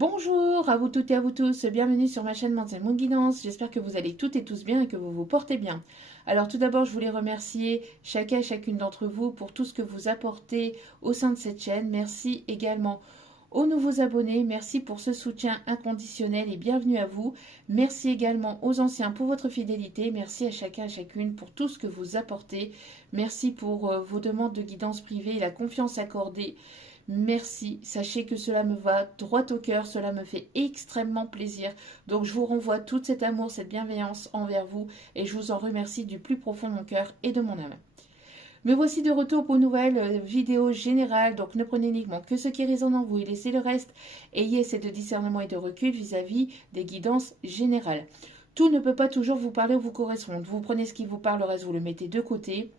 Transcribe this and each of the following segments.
Bonjour à vous toutes et à vous tous, bienvenue sur ma chaîne Mademoiselle Moon Guidance. J'espère que vous allez toutes et tous bien et que vous vous portez bien. Alors tout d'abord, je voulais remercier chacun et chacune d'entre vous pour tout ce que vous apportez au sein de cette chaîne. Merci également aux nouveaux abonnés, merci pour ce soutien inconditionnel et bienvenue à vous. Merci également aux anciens pour votre fidélité. Merci à chacun et chacune pour tout ce que vous apportez. Merci pour vos demandes de guidance privée et la confiance accordée. Merci, sachez que cela me va droit au cœur, cela me fait extrêmement plaisir. Donc je vous renvoie tout cet amour, cette bienveillance envers vous et je vous en remercie du plus profond de mon cœur et de mon âme. Me voici de retour pour une nouvelle vidéo générale, donc ne prenez uniquement que ce qui résonne en vous et laissez le reste. Ayez assez de discernement et de recul vis-à-vis des guidances générales. Tout ne peut pas toujours vous parler ou vous correspondre. Vous prenez ce qui vous parle, le reste vous le mettez de côté.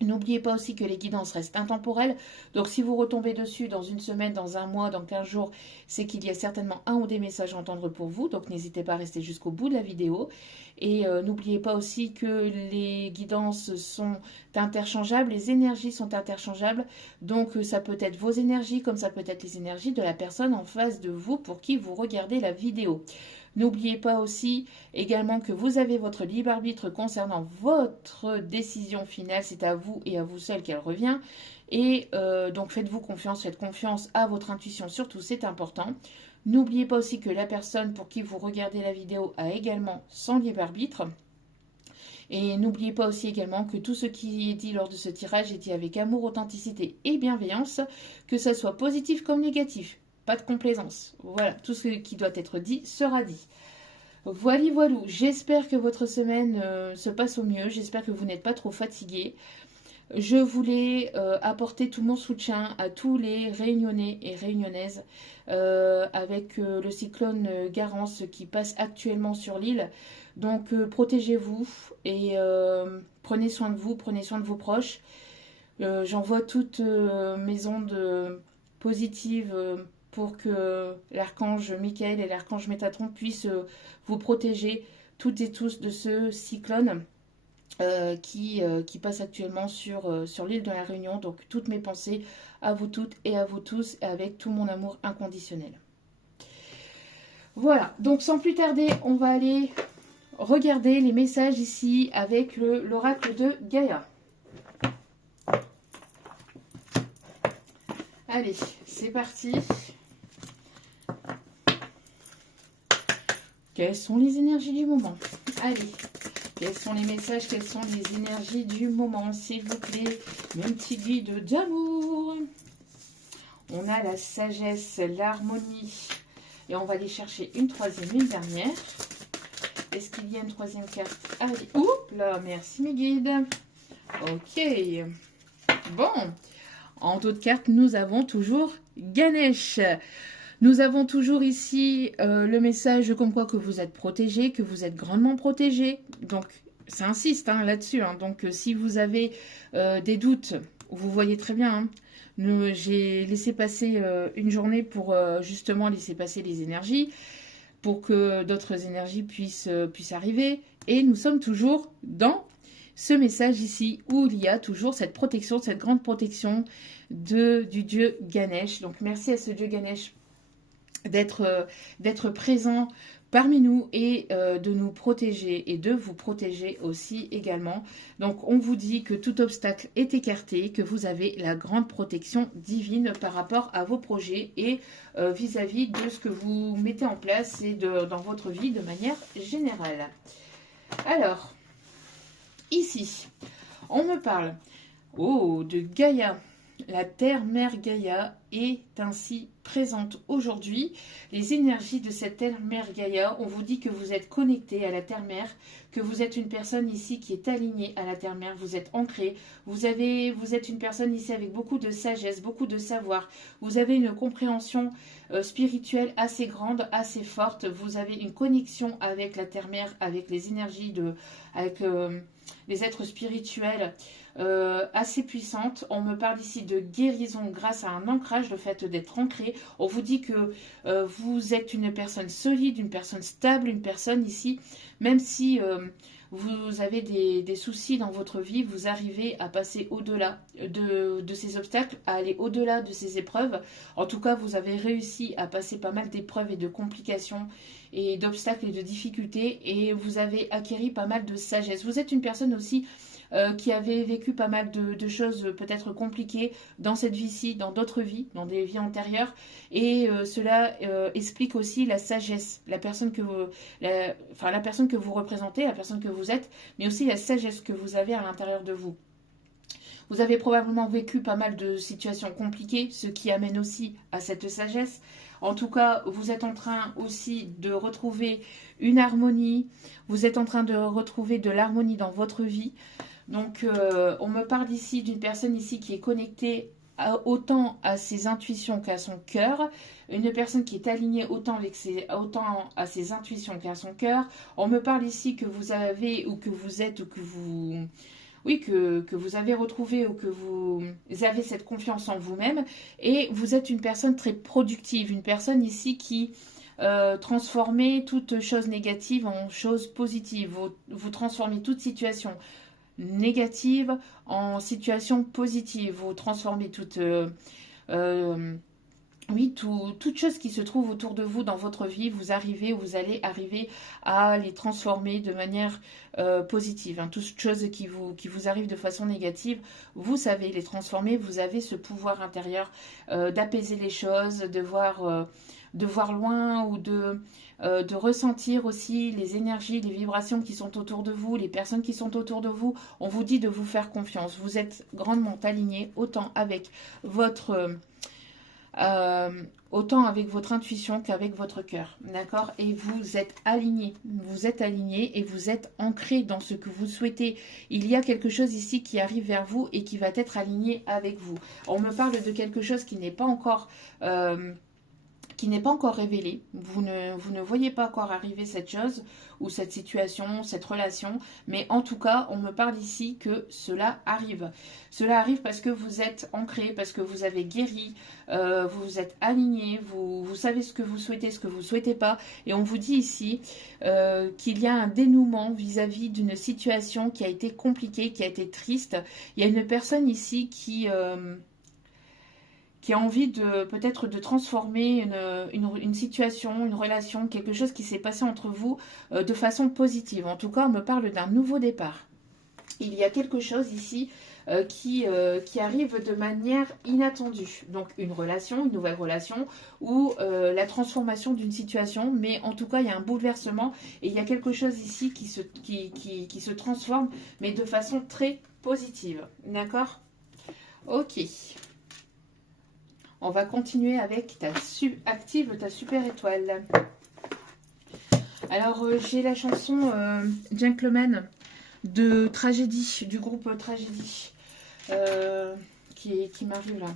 N'oubliez pas aussi que les guidances restent intemporelles, donc si vous retombez dessus dans une semaine, dans un mois, dans 15 jours, c'est qu'il y a certainement un ou des messages à entendre pour vous, donc n'hésitez pas à rester jusqu'au bout de la vidéo. Et n'oubliez pas aussi que les guidances sont interchangeables, les énergies sont interchangeables, donc ça peut être vos énergies comme ça peut être les énergies de la personne en face de vous pour qui vous regardez la vidéo. N'oubliez pas aussi également que vous avez votre libre arbitre concernant votre décision finale. C'est à vous et à vous seul qu'elle revient. Et donc faites-vous confiance, faites confiance à votre intuition, surtout c'est important. N'oubliez pas aussi que la personne pour qui vous regardez la vidéo a également son libre arbitre. Et n'oubliez pas aussi également que tout ce qui est dit lors de ce tirage est dit avec amour, authenticité et bienveillance, que ce soit positif comme négatif. Pas de complaisance. Voilà, tout ce qui doit être dit sera dit. Voilà, voilou. J'espère que votre semaine se passe au mieux. J'espère que vous n'êtes pas trop fatigués. Je voulais apporter tout mon soutien à tous les Réunionnais et Réunionnaises avec le cyclone Garance qui passe actuellement sur l'île. Donc protégez-vous et prenez soin de vous, prenez soin de vos proches. J'envoie toutes mes ondes positives pour que l'archange Michael et l'archange Métatron puissent vous protéger toutes et tous de ce cyclone qui passe actuellement sur l'île de la Réunion. Donc toutes mes pensées à vous toutes et à vous tous avec tout mon amour inconditionnel. Voilà, donc sans plus tarder, on va aller regarder les messages ici avec l'oracle de Gaïa. Allez, c'est parti. Quelles sont les énergies du moment? Allez, quels sont les messages, quelles sont les énergies du moment, s'il vous plaît? Mon petit guide d'amour. On a la sagesse, l'harmonie. Et on va aller chercher une troisième, une dernière. Est-ce qu'il y a une troisième carte? Allez, oups là, merci mes guides. Ok. Bon, en d'autres cartes, nous avons toujours Ganesh. Nous avons toujours ici le message comme quoi que vous êtes protégé, que vous êtes grandement protégé. Donc, ça insiste là-dessus. Donc, si vous avez des doutes, vous voyez très bien. J'ai laissé passer une journée pour justement laisser passer les énergies, pour que d'autres énergies puissent arriver. Et nous sommes toujours dans ce message ici où il y a toujours cette protection, cette grande protection du dieu Ganesh. Donc, merci à ce dieu Ganesh d'être présent parmi nous et de nous protéger et de vous protéger aussi également. Donc on vous dit que tout obstacle est écarté, que vous avez la grande protection divine par rapport à vos projets et vis-à-vis de ce que vous mettez en place et dans votre vie de manière générale. Alors, ici, on me parle de Gaïa. La Terre-Mère Gaïa est ainsi présente aujourd'hui. Les énergies de cette Terre-Mère Gaïa, on vous dit que vous êtes connecté à la Terre-Mère, que vous êtes une personne ici qui est alignée à la Terre-Mère, vous êtes ancré, vous êtes une personne ici avec beaucoup de sagesse, beaucoup de savoir, vous avez une compréhension spirituelle assez grande, assez forte, vous avez une connexion avec la Terre-Mère, avec les énergies, avec les êtres spirituels, assez puissante. On me parle ici de guérison grâce à un ancrage, le fait d'être ancré. On vous dit que vous êtes une personne solide, une personne stable, une personne ici, même si vous avez des soucis dans votre vie, vous arrivez à passer au-delà de ces obstacles, à aller au-delà de ces épreuves. En tout cas, vous avez réussi à passer pas mal d'épreuves et de complications et d'obstacles et de difficultés, et vous avez acquis pas mal de sagesse. Vous êtes une personne aussi qui avait vécu pas mal de choses peut-être compliquées dans cette vie-ci, dans d'autres vies, dans des vies antérieures. Et cela explique aussi la sagesse, la personne que vous, la personne que vous représentez, la personne que vous êtes, mais aussi la sagesse que vous avez à l'intérieur de vous. Vous avez probablement vécu pas mal de situations compliquées, ce qui amène aussi à cette sagesse. En tout cas, vous êtes en train aussi de retrouver une harmonie, vous êtes en train de retrouver de l'harmonie dans votre vie. Donc, on me parle ici d'une personne ici qui est connectée autant à ses intuitions qu'à son cœur. Une personne qui est alignée autant à ses intuitions qu'à son cœur. On me parle ici que vous avez, ou que vous êtes, ou que vous... Oui, que vous avez retrouvé, ou que vous avez cette confiance en vous-même. Et vous êtes une personne très productive. Une personne ici qui... transformez toute chose négative en chose positive. Vous transformez toute situation négative en situation positive. Vous transformez toute chose qui se trouve autour de vous dans votre vie, vous allez arriver à les transformer de manière positive. Hein. Toute chose qui vous arrive de façon négative, vous savez les transformer. Vous avez ce pouvoir intérieur d'apaiser les choses, de voir loin, ou de ressentir aussi les énergies, les vibrations qui sont autour de vous, les personnes qui sont autour de vous. On vous dit de vous faire confiance. Vous êtes grandement aligné autant avec votre intuition qu'avec votre cœur, d'accord? Et vous êtes aligné, et vous êtes ancré dans ce que vous souhaitez. Il y a quelque chose ici qui arrive vers vous et qui va être aligné avec vous. On me parle de quelque chose qui n'est pas encore révélé. Vous ne voyez pas encore arriver cette chose ou cette situation, cette relation, mais en tout cas, on me parle ici que cela arrive. Cela arrive parce que vous êtes ancré, parce que vous avez guéri, vous êtes aligné, vous savez ce que vous souhaitez, ce que vous ne souhaitez pas, et on vous dit ici qu'il y a un dénouement vis-à-vis d'une situation qui a été compliquée, qui a été triste. Il y a une personne ici qui a envie peut-être de transformer une situation, une relation, quelque chose qui s'est passé entre vous de façon positive. En tout cas, on me parle d'un nouveau départ. Il y a quelque chose ici qui arrive de manière inattendue. Donc une nouvelle relation, ou la transformation d'une situation. Mais en tout cas, il y a un bouleversement et il y a quelque chose ici qui se transforme, mais de façon très positive. D'accord ? Ok. On va continuer avec active ta super étoile. Alors, j'ai la chanson Gentleman de Tragédie, du groupe Tragédie, qui m'arrive là.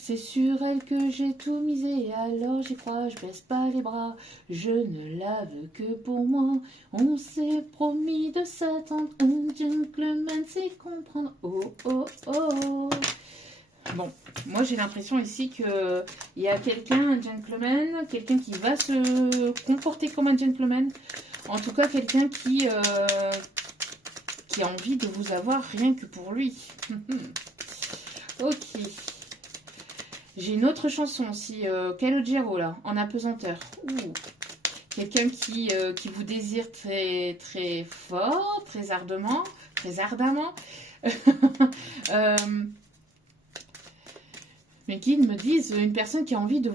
C'est sur elle que j'ai tout misé, alors j'y crois, je baisse pas les bras, je ne la veux que pour moi. On s'est promis de s'attendre, un gentleman sait comprendre. Oh oh oh. Bon, moi j'ai l'impression ici qu'il y a un gentleman, quelqu'un qui va se comporter comme un gentleman. En tout cas, quelqu'un qui a envie de vous avoir rien que pour lui. Ok. J'ai une autre chanson aussi, Calogero là, en apesanteur. Quelqu'un qui vous désire très très fort, très ardemment. Mes guides me disent une personne qui a envie de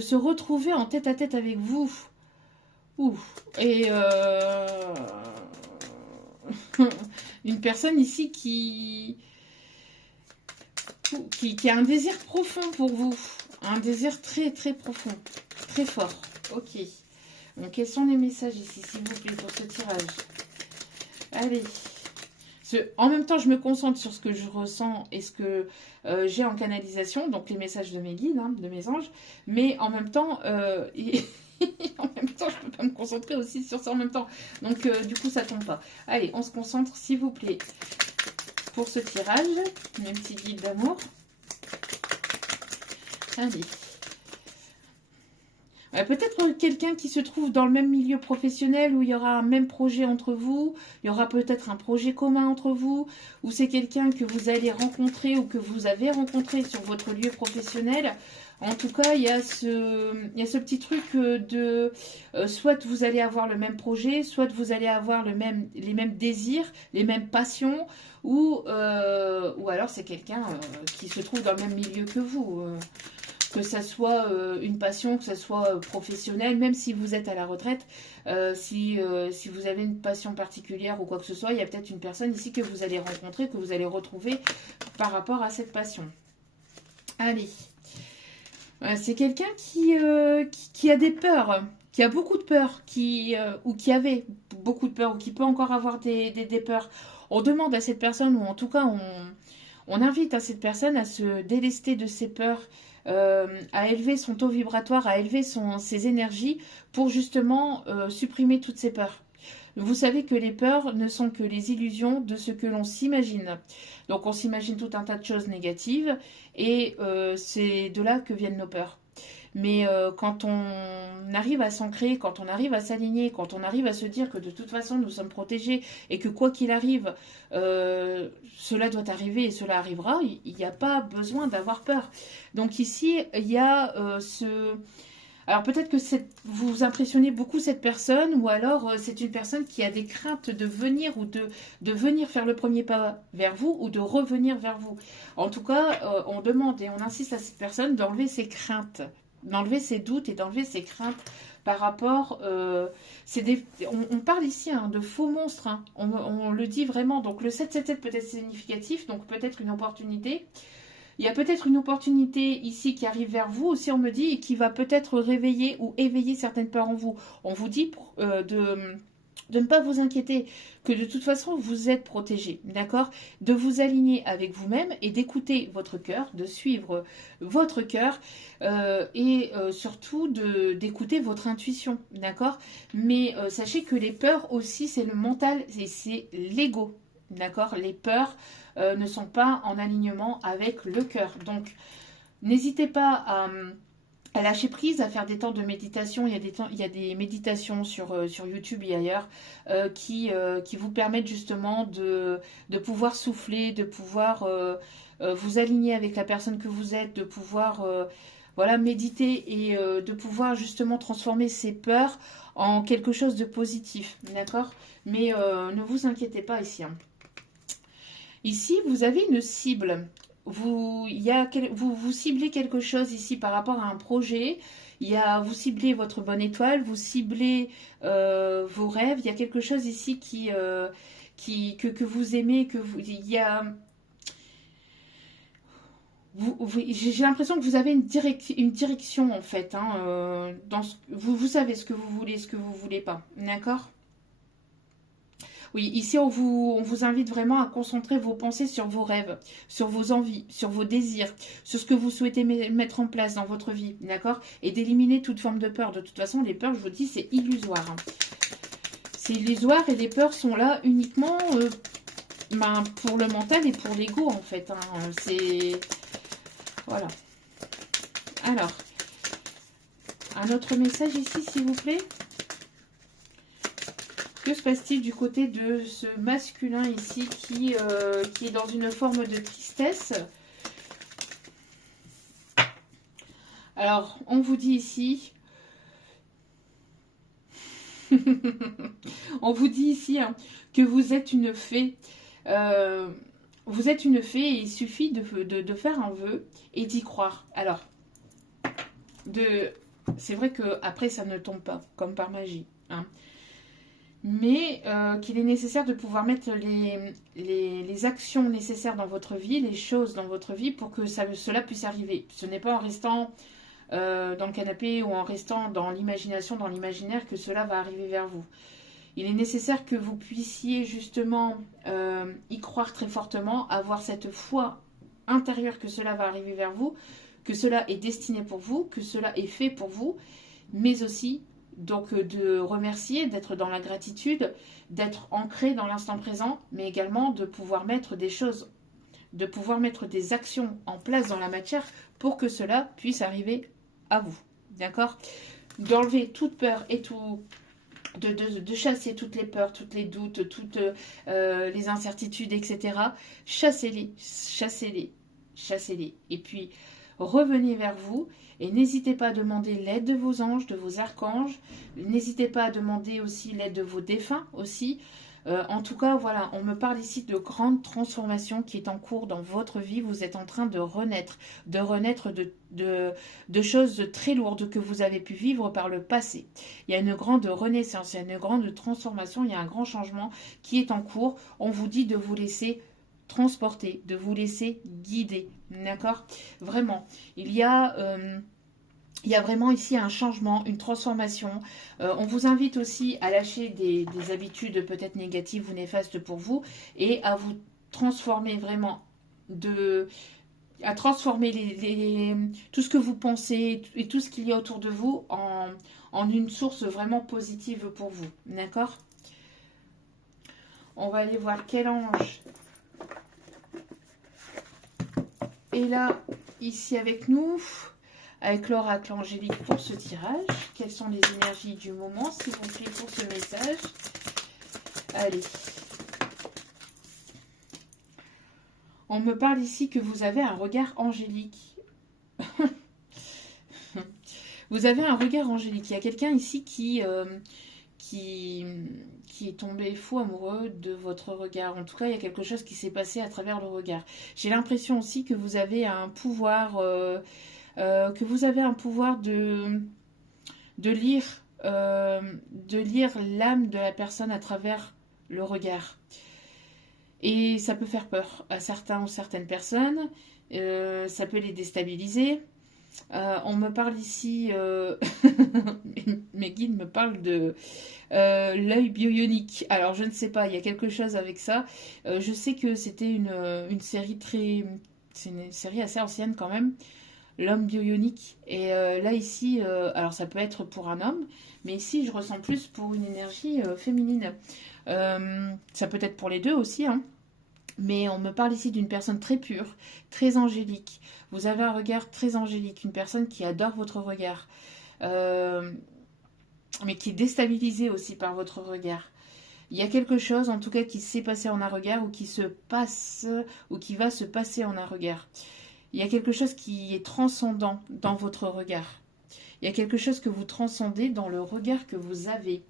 se retrouver en tête à tête avec vous. Et une personne ici qui a un désir profond pour vous. Un désir très très profond, très fort. Ok. Donc quels sont les messages ici, s'il vous plaît, pour ce tirage? Allez. En même temps, je me concentre sur ce que je ressens et ce que j'ai en canalisation, donc les messages de mes guides, hein, de mes anges. Mais en même temps, en même temps, je ne peux pas me concentrer aussi sur ça en même temps. Donc, du coup, ça ne tombe pas. Allez, on se concentre, s'il vous plaît, pour ce tirage. Mes petits guides d'amour. Allez. Peut-être quelqu'un qui se trouve dans le même milieu professionnel où il y aura un même projet entre vous, il y aura peut-être un projet commun entre vous, ou c'est quelqu'un que vous allez rencontrer ou que vous avez rencontré sur votre lieu professionnel. En tout cas, il y a ce petit truc soit vous allez avoir le même projet, soit vous allez avoir les mêmes désirs, les mêmes passions, ou alors c'est quelqu'un qui se trouve dans le même milieu que vous. Que ça soit une passion, que ça soit professionnel, même si vous êtes à la retraite, si vous avez une passion particulière ou quoi que ce soit, il y a peut-être une personne ici que vous allez rencontrer, que vous allez retrouver par rapport à cette passion. Allez. C'est quelqu'un qui a des peurs, qui a beaucoup de peurs, ou qui avait beaucoup de peurs, ou qui peut encore avoir des peurs. On demande à cette personne, ou en tout cas on invite à cette personne à se délester de ses peurs, à élever son taux vibratoire, à élever ses énergies pour justement supprimer toutes ces peurs. Vous savez que les peurs ne sont que les illusions de ce que l'on s'imagine. Donc on s'imagine tout un tas de choses négatives et c'est de là que viennent nos peurs. Mais quand on arrive à s'ancrer, quand on arrive à s'aligner, quand on arrive à se dire que de toute façon nous sommes protégés et que quoi qu'il arrive, cela doit arriver et cela arrivera, il n'y a pas besoin d'avoir peur. Donc ici, il y a Alors peut-être que vous impressionnez beaucoup cette personne, ou alors c'est une personne qui a des craintes de venir ou de venir faire le premier pas vers vous ou de revenir vers vous. En tout cas, on demande et on insiste à cette personne d'enlever ses craintes, d'enlever ses doutes et d'enlever ses craintes par rapport... on parle ici de faux monstres, hein. On le dit vraiment. Donc le 777 peut être significatif, donc peut-être une opportunité. Il y a peut-être une opportunité ici qui arrive vers vous aussi, on me dit, et qui va peut-être réveiller ou éveiller certaines peurs en vous. On vous dit de ne pas vous inquiéter, que de toute façon vous êtes protégé, d'accord? De vous aligner avec vous-même et d'écouter votre cœur, de suivre votre cœur et surtout d'écouter votre intuition, d'accord? Mais sachez que les peurs aussi, c'est le mental et c'est l'ego, d'accord? Les peurs ne sont pas en alignement avec le cœur. Donc, n'hésitez pas à lâcher prise, à faire des temps de méditation. Il y a des méditations sur YouTube et ailleurs qui vous permettent justement de pouvoir souffler, de pouvoir vous aligner avec la personne que vous êtes, de pouvoir voilà, méditer et de pouvoir justement transformer ces peurs en quelque chose de positif, d'accord? Mais ne vous inquiétez pas ici, hein. Ici, vous avez une cible. Vous ciblez quelque chose ici par rapport à un projet. Vous ciblez votre bonne étoile, vous ciblez vos rêves. Il y a quelque chose ici que vous aimez, j'ai l'impression que vous avez une direction en fait. Hein, vous savez ce que vous voulez, ce que vous voulez pas. D'accord ? Oui, ici on vous invite vraiment à concentrer vos pensées sur vos rêves, sur vos envies, sur vos désirs, sur ce que vous souhaitez mettre en place dans votre vie, d'accord? Et d'éliminer toute forme de peur. De toute façon, les peurs, je vous dis, c'est illusoire, hein. C'est illusoire et les peurs sont là uniquement pour le mental et pour l'ego en fait, hein. C'est... Voilà. Alors, un autre message ici, s'il vous plaît. Que se passe-t-il du côté de ce masculin ici qui est dans une forme de tristesse? Alors, on vous dit ici... on vous dit ici hein, que vous êtes une fée. Vous êtes une fée et il suffit de faire un vœu et d'y croire. Alors, c'est vrai qu'après, ça ne tombe pas, comme par magie, hein. Mais qu'il est nécessaire de pouvoir mettre les actions nécessaires dans votre vie, les choses dans votre vie pour que cela puisse arriver. Ce n'est pas en restant dans le canapé ou en restant dans l'imagination, dans l'imaginaire que cela va arriver vers vous. Il est nécessaire que vous puissiez justement y croire très fortement, avoir cette foi intérieure que cela va arriver vers vous, que cela est destiné pour vous, que cela est fait pour vous, mais aussi... Donc de remercier, d'être dans la gratitude, d'être ancré dans l'instant présent, mais également de pouvoir mettre des choses, de pouvoir mettre des actions en place dans la matière pour que cela puisse arriver à vous. D'accord ? d'enlever toute peur et tout, de chasser toutes les peurs, toutes les doutes, toutes les incertitudes, etc. Chassez-les, chassez-les, chassez-les. Et puis, revenez vers vous et n'hésitez pas à demander l'aide de vos anges, de vos archanges. N'hésitez pas à demander aussi l'aide de vos défunts aussi. En tout cas, voilà, on me parle ici de grande transformation qui est en cours dans votre vie. Vous êtes en train de renaître de choses très lourdes que vous avez pu vivre par le passé. Il y a une grande renaissance, il y a une grande transformation, il y a un grand changement qui est en cours. On vous dit de vous laisser transporter, de vous laisser guider, d'accord? Vraiment, il y a vraiment ici un changement, une transformation. On vous invite aussi à lâcher des habitudes peut-être négatives ou néfastes pour vous et à vous transformer vraiment à transformer tout ce que vous pensez et tout ce qu'il y a autour de vous en une source vraiment positive pour vous. D'accord? On va aller voir quel ange est là, ici avec nous. Avec l'oracle angélique pour ce tirage. Quelles sont les énergies du moment, s'il vous plaît, pour ce message? Allez. On me parle ici que vous avez un regard angélique. Vous avez un regard angélique. Il y a quelqu'un ici qui est tombé fou amoureux de votre regard. En tout cas, il y a quelque chose qui s'est passé à travers le regard. J'ai l'impression aussi que vous avez un pouvoir... de lire l'âme de la personne à travers le regard. Et ça peut faire peur à certains ou certaines personnes. Ça peut les déstabiliser. On me parle ici, mes guides me parlent de l'œil bionique. Alors je ne sais pas, il y a quelque chose avec ça. Je sais que c'était une série c'est une série assez ancienne quand même. L'homme bionique. Et là, ici, alors ça peut être pour un homme, mais ici, je ressens plus pour une énergie féminine. Ça peut être pour les deux aussi, hein. Mais on me parle ici d'une personne très pure, très angélique. Vous avez un regard très angélique, une personne qui adore votre regard, mais qui est déstabilisée aussi par votre regard. Il y a quelque chose, en tout cas, qui s'est passé en un regard ou qui se passe ou qui va se passer en un regard. Il y a quelque chose qui est transcendant dans votre regard. Il y a quelque chose que vous transcendez dans le regard que vous avez.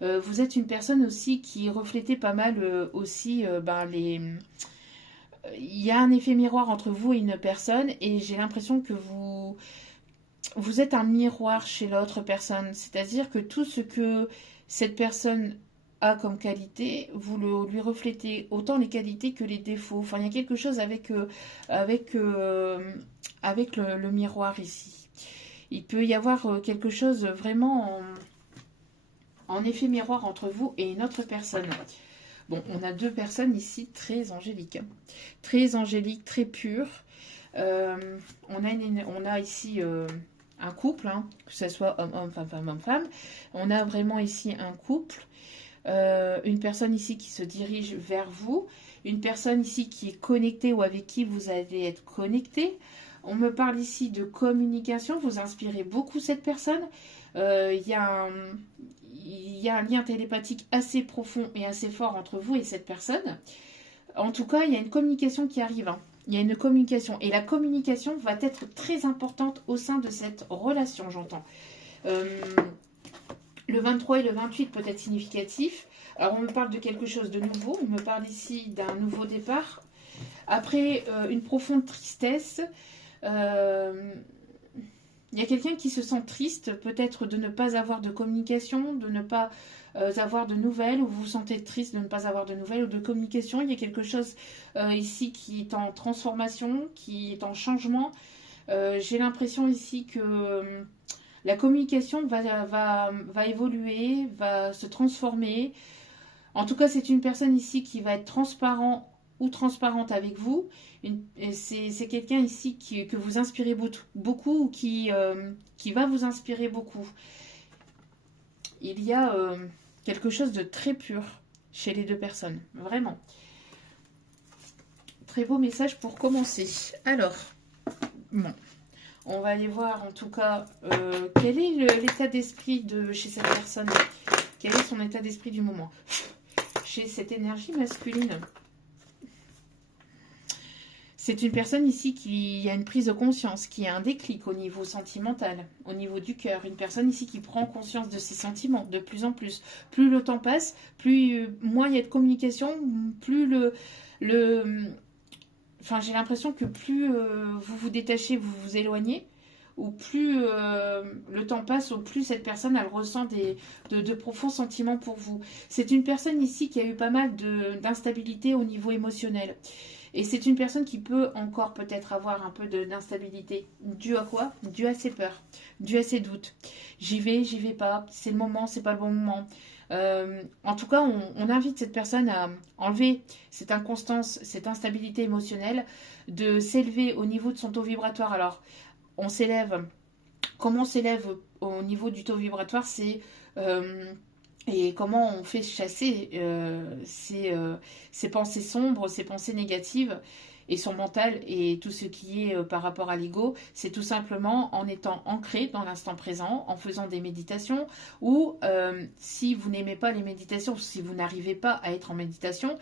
Vous êtes une personne aussi qui reflétait pas mal aussi il y a un effet miroir entre vous et une personne et j'ai l'impression que vous êtes un miroir chez l'autre personne. C'est-à-dire que tout ce que cette personne a comme qualité, vous lui reflétez autant les qualités que les défauts. Enfin, il y a quelque chose avec le miroir ici. Il peut y avoir quelque chose vraiment en effet miroir entre vous et une autre personne. Bon, on a deux personnes ici très angéliques. Très angéliques, très pures. On a ici un couple, hein, que ce soit homme-homme, femme-femme, homme-femme. On a vraiment ici un couple. Une personne ici qui se dirige vers vous. Une personne ici qui est connectée ou avec qui vous allez être connecté. On me parle ici de communication. Vous inspirez beaucoup cette personne. Il y a un lien télépathique assez profond et assez fort entre vous et cette personne. En tout cas, il y a une communication qui arrive. Hein. Il y a une communication. Et la communication va être très importante au sein de cette relation, j'entends. Le 23 et le 28 peut être significatif. Alors, on me parle de quelque chose de nouveau. On me parle ici d'un nouveau départ. Après une profonde tristesse, il y a quelqu'un qui se sent triste, peut-être de ne pas avoir de communication, de ne pas avoir de nouvelles, ou vous vous sentez triste de ne pas avoir de nouvelles ou de communication. Il y a quelque chose ici qui est en transformation, qui est en changement. J'ai l'impression ici que la communication va évoluer, va se transformer. En tout cas, c'est une personne ici qui va être transparent ou transparente avec vous. C'est quelqu'un ici que vous inspirez beaucoup ou qui va vous inspirer beaucoup. Il y a quelque chose de très pur chez les deux personnes. Vraiment. Très beau message pour commencer. Alors, bon. On va aller voir en tout cas quel est l'état d'esprit de chez cette personne. Quel est son état d'esprit du moment chez cette énergie masculine. C'est une personne ici qui a une prise de conscience, qui a un déclic au niveau sentimental, au niveau du cœur. Une personne ici qui prend conscience de ses sentiments de plus en plus. Plus le temps passe, plus moins il y a de communication, plus enfin, j'ai l'impression que plus vous vous détachez, vous vous éloignez, ou plus le temps passe, ou plus cette personne elle ressent de profonds sentiments pour vous. C'est une personne ici qui a eu pas mal d'instabilité au niveau émotionnel. Et c'est une personne qui peut encore peut-être avoir un peu d'instabilité. Dû à quoi? Dû à ses peurs, dû à ses doutes. J'y vais pas, c'est le moment, c'est pas le bon moment. En tout cas, on invite cette personne à enlever cette inconstance, cette instabilité émotionnelle, de s'élever au niveau de son taux vibratoire. Alors, on s'élève. Comment on s'élève au niveau du taux vibratoire? C'est et comment on fait chasser ces pensées sombres, ces pensées négatives et son mental et tout ce qui est par rapport à l'ego, c'est tout simplement en étant ancré dans l'instant présent, en faisant des méditations ou si vous n'aimez pas les méditations, si vous n'arrivez pas à être en méditation,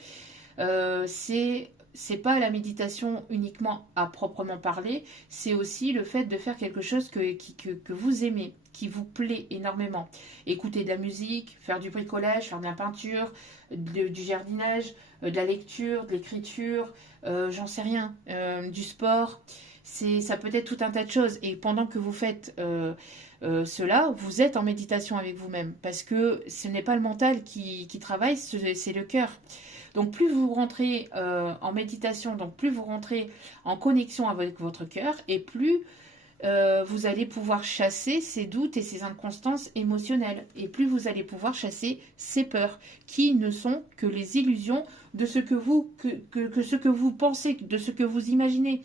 c'est pas la méditation uniquement à proprement parler, c'est aussi le fait de faire quelque chose que vous aimez, qui vous plaît énormément. Écouter de la musique, faire du bricolage, faire de la peinture, du jardinage, de la lecture, de l'écriture, j'en sais rien, du sport. Ça peut être tout un tas de choses. Et pendant que vous faites cela, vous êtes en méditation avec vous-même. Parce que ce n'est pas le mental qui travaille, c'est le cœur. Donc plus vous rentrez en méditation, donc plus vous rentrez en connexion avec votre cœur, et plus vous allez pouvoir chasser ces doutes et ces inconstances émotionnelles. Et plus vous allez pouvoir chasser ces peurs, qui ne sont que les illusions de ce que ce que vous pensez, de ce que vous imaginez.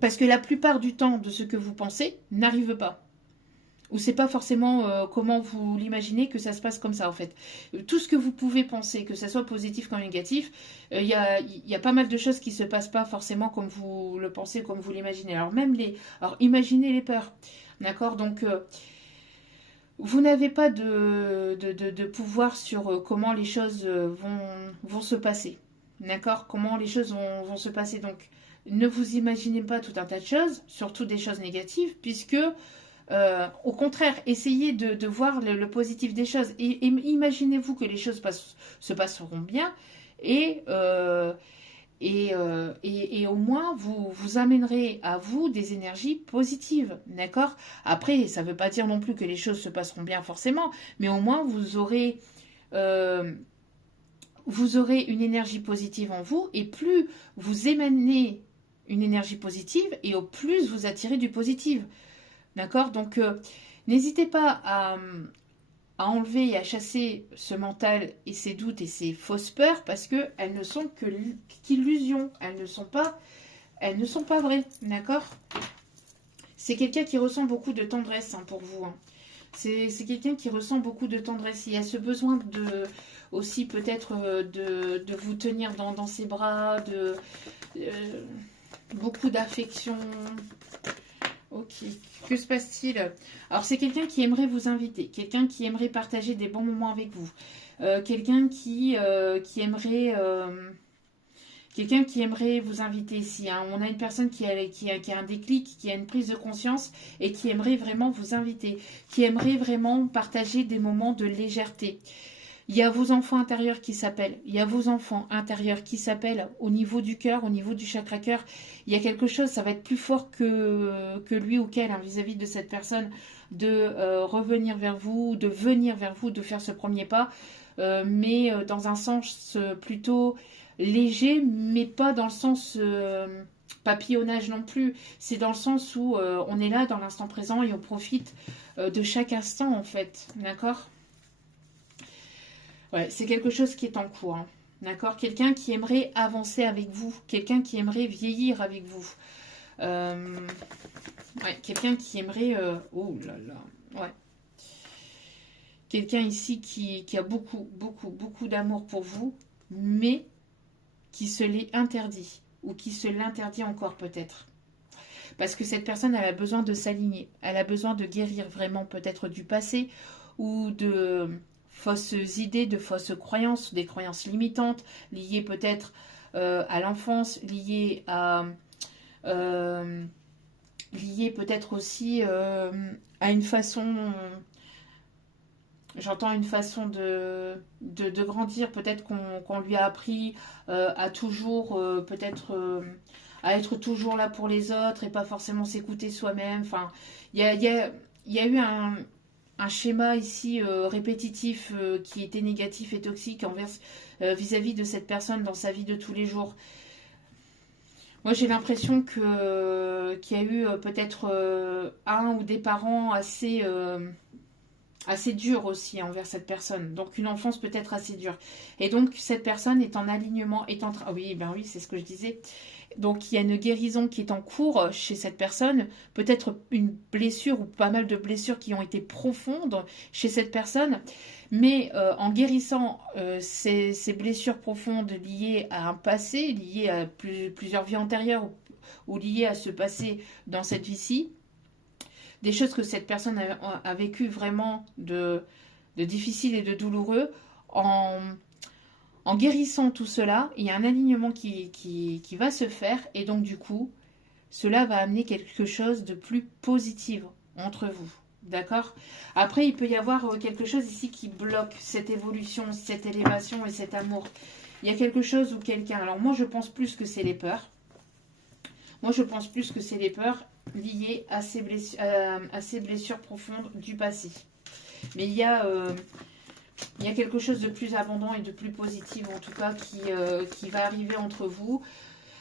Parce que la plupart du temps de ce que vous pensez n'arrive pas. Ou c'est pas forcément comment vous l'imaginez que ça se passe comme ça en fait. Tout ce que vous pouvez penser, que ça soit positif comme négatif, il y a pas mal de choses qui se passent pas forcément comme vous le pensez, comme vous l'imaginez. Alors imaginez les peurs, d'accord? Donc vous n'avez pas de pouvoir sur comment les choses vont se passer, d'accord? Comment les choses vont se passer. Donc ne vous imaginez pas tout un tas de choses, surtout des choses négatives, puisque au contraire, essayez de voir le positif des choses et imaginez-vous que les choses se passeront bien et, au moins vous amènerez à vous des énergies positives, d'accord? Après, ça ne veut pas dire non plus que les choses se passeront bien forcément, mais au moins euh, vous aurez une énergie positive en vous et plus vous émanez une énergie positive et au plus vous attirez du positif. D'accord? Donc, n'hésitez pas à enlever et à chasser ce mental et ces doutes et ces fausses peurs parce qu'elles ne sont qu'illusions. Elles ne sont pas vraies. D'accord? C'est quelqu'un qui ressent beaucoup de tendresse pour vous. Hein. C'est quelqu'un qui ressent beaucoup de tendresse. Il y a ce besoin aussi peut-être de vous tenir dans ses bras, beaucoup d'affection. Ok, que se passe-t-il? Alors c'est quelqu'un qui aimerait vous inviter, quelqu'un qui aimerait partager des bons moments avec vous, quelqu'un quelqu'un qui aimerait vous inviter ici. Hein. On a une personne qui a un déclic, qui a une prise de conscience et qui aimerait vraiment vous inviter, qui aimerait vraiment partager des moments de légèreté. Il y a vos enfants intérieurs qui s'appellent. Il y a vos enfants intérieurs qui s'appellent au niveau du cœur, au niveau du chakra cœur. Il y a quelque chose, ça va être plus fort que lui ou qu'elle hein, vis-à-vis de cette personne, de revenir vers vous, de venir vers vous, de faire ce premier pas, mais dans un sens plutôt léger, mais pas dans le sens papillonnage non plus. C'est dans le sens où on est là dans l'instant présent et on profite de chaque instant en fait. D'accord ? Ouais, c'est quelque chose qui est en cours. Hein. D'accord? Quelqu'un qui aimerait avancer avec vous. Quelqu'un qui aimerait vieillir avec vous. Ouais, quelqu'un qui aimerait... oh là là. Ouais. Quelqu'un ici qui a beaucoup, beaucoup, beaucoup d'amour pour vous, mais qui se l'est interdit. Ou qui se l'interdit encore peut-être. Parce que cette personne, elle a besoin de s'aligner. Elle a besoin de guérir vraiment peut-être du passé ou de fausses idées, de fausses croyances, des croyances limitantes liées peut-être à l'enfance, euh, liées peut-être aussi à une façon, j'entends une façon de grandir, peut-être qu'on lui a appris à toujours, peut-être à être toujours là pour les autres et pas forcément s'écouter soi-même. Enfin, il y a eu un schéma ici répétitif qui était négatif et toxique vis-à-vis de cette personne dans sa vie de tous les jours. Moi, j'ai l'impression qu'il y a eu peut-être un ou des parents assez durs aussi envers cette personne. Donc, une enfance peut-être assez dure. Et donc, cette personne est en alignement, est en train... Ah oui, ben oui, c'est ce que je disais. Donc, il y a une guérison qui est en cours chez cette personne. Peut-être une blessure ou pas mal de blessures qui ont été profondes chez cette personne. Mais en guérissant ces blessures profondes liées à un passé, liées à plusieurs vies antérieures ou liées à ce passé dans cette vie-ci, des choses que cette personne a vécu vraiment de difficiles et de douloureux, en guérissant tout cela, il y a un alignement qui va se faire et donc du coup, cela va amener quelque chose de plus positif entre vous. D'accord? Après, il peut y avoir quelque chose ici qui bloque cette évolution, cette élévation et cet amour. Il y a quelque chose ou quelqu'un. Alors moi, je pense plus que c'est les peurs. Moi, je pense plus que c'est les peurs liées à ces blessures profondes du passé. Mais il y a quelque chose de plus abondant et de plus positif, en tout cas, qui va arriver entre vous.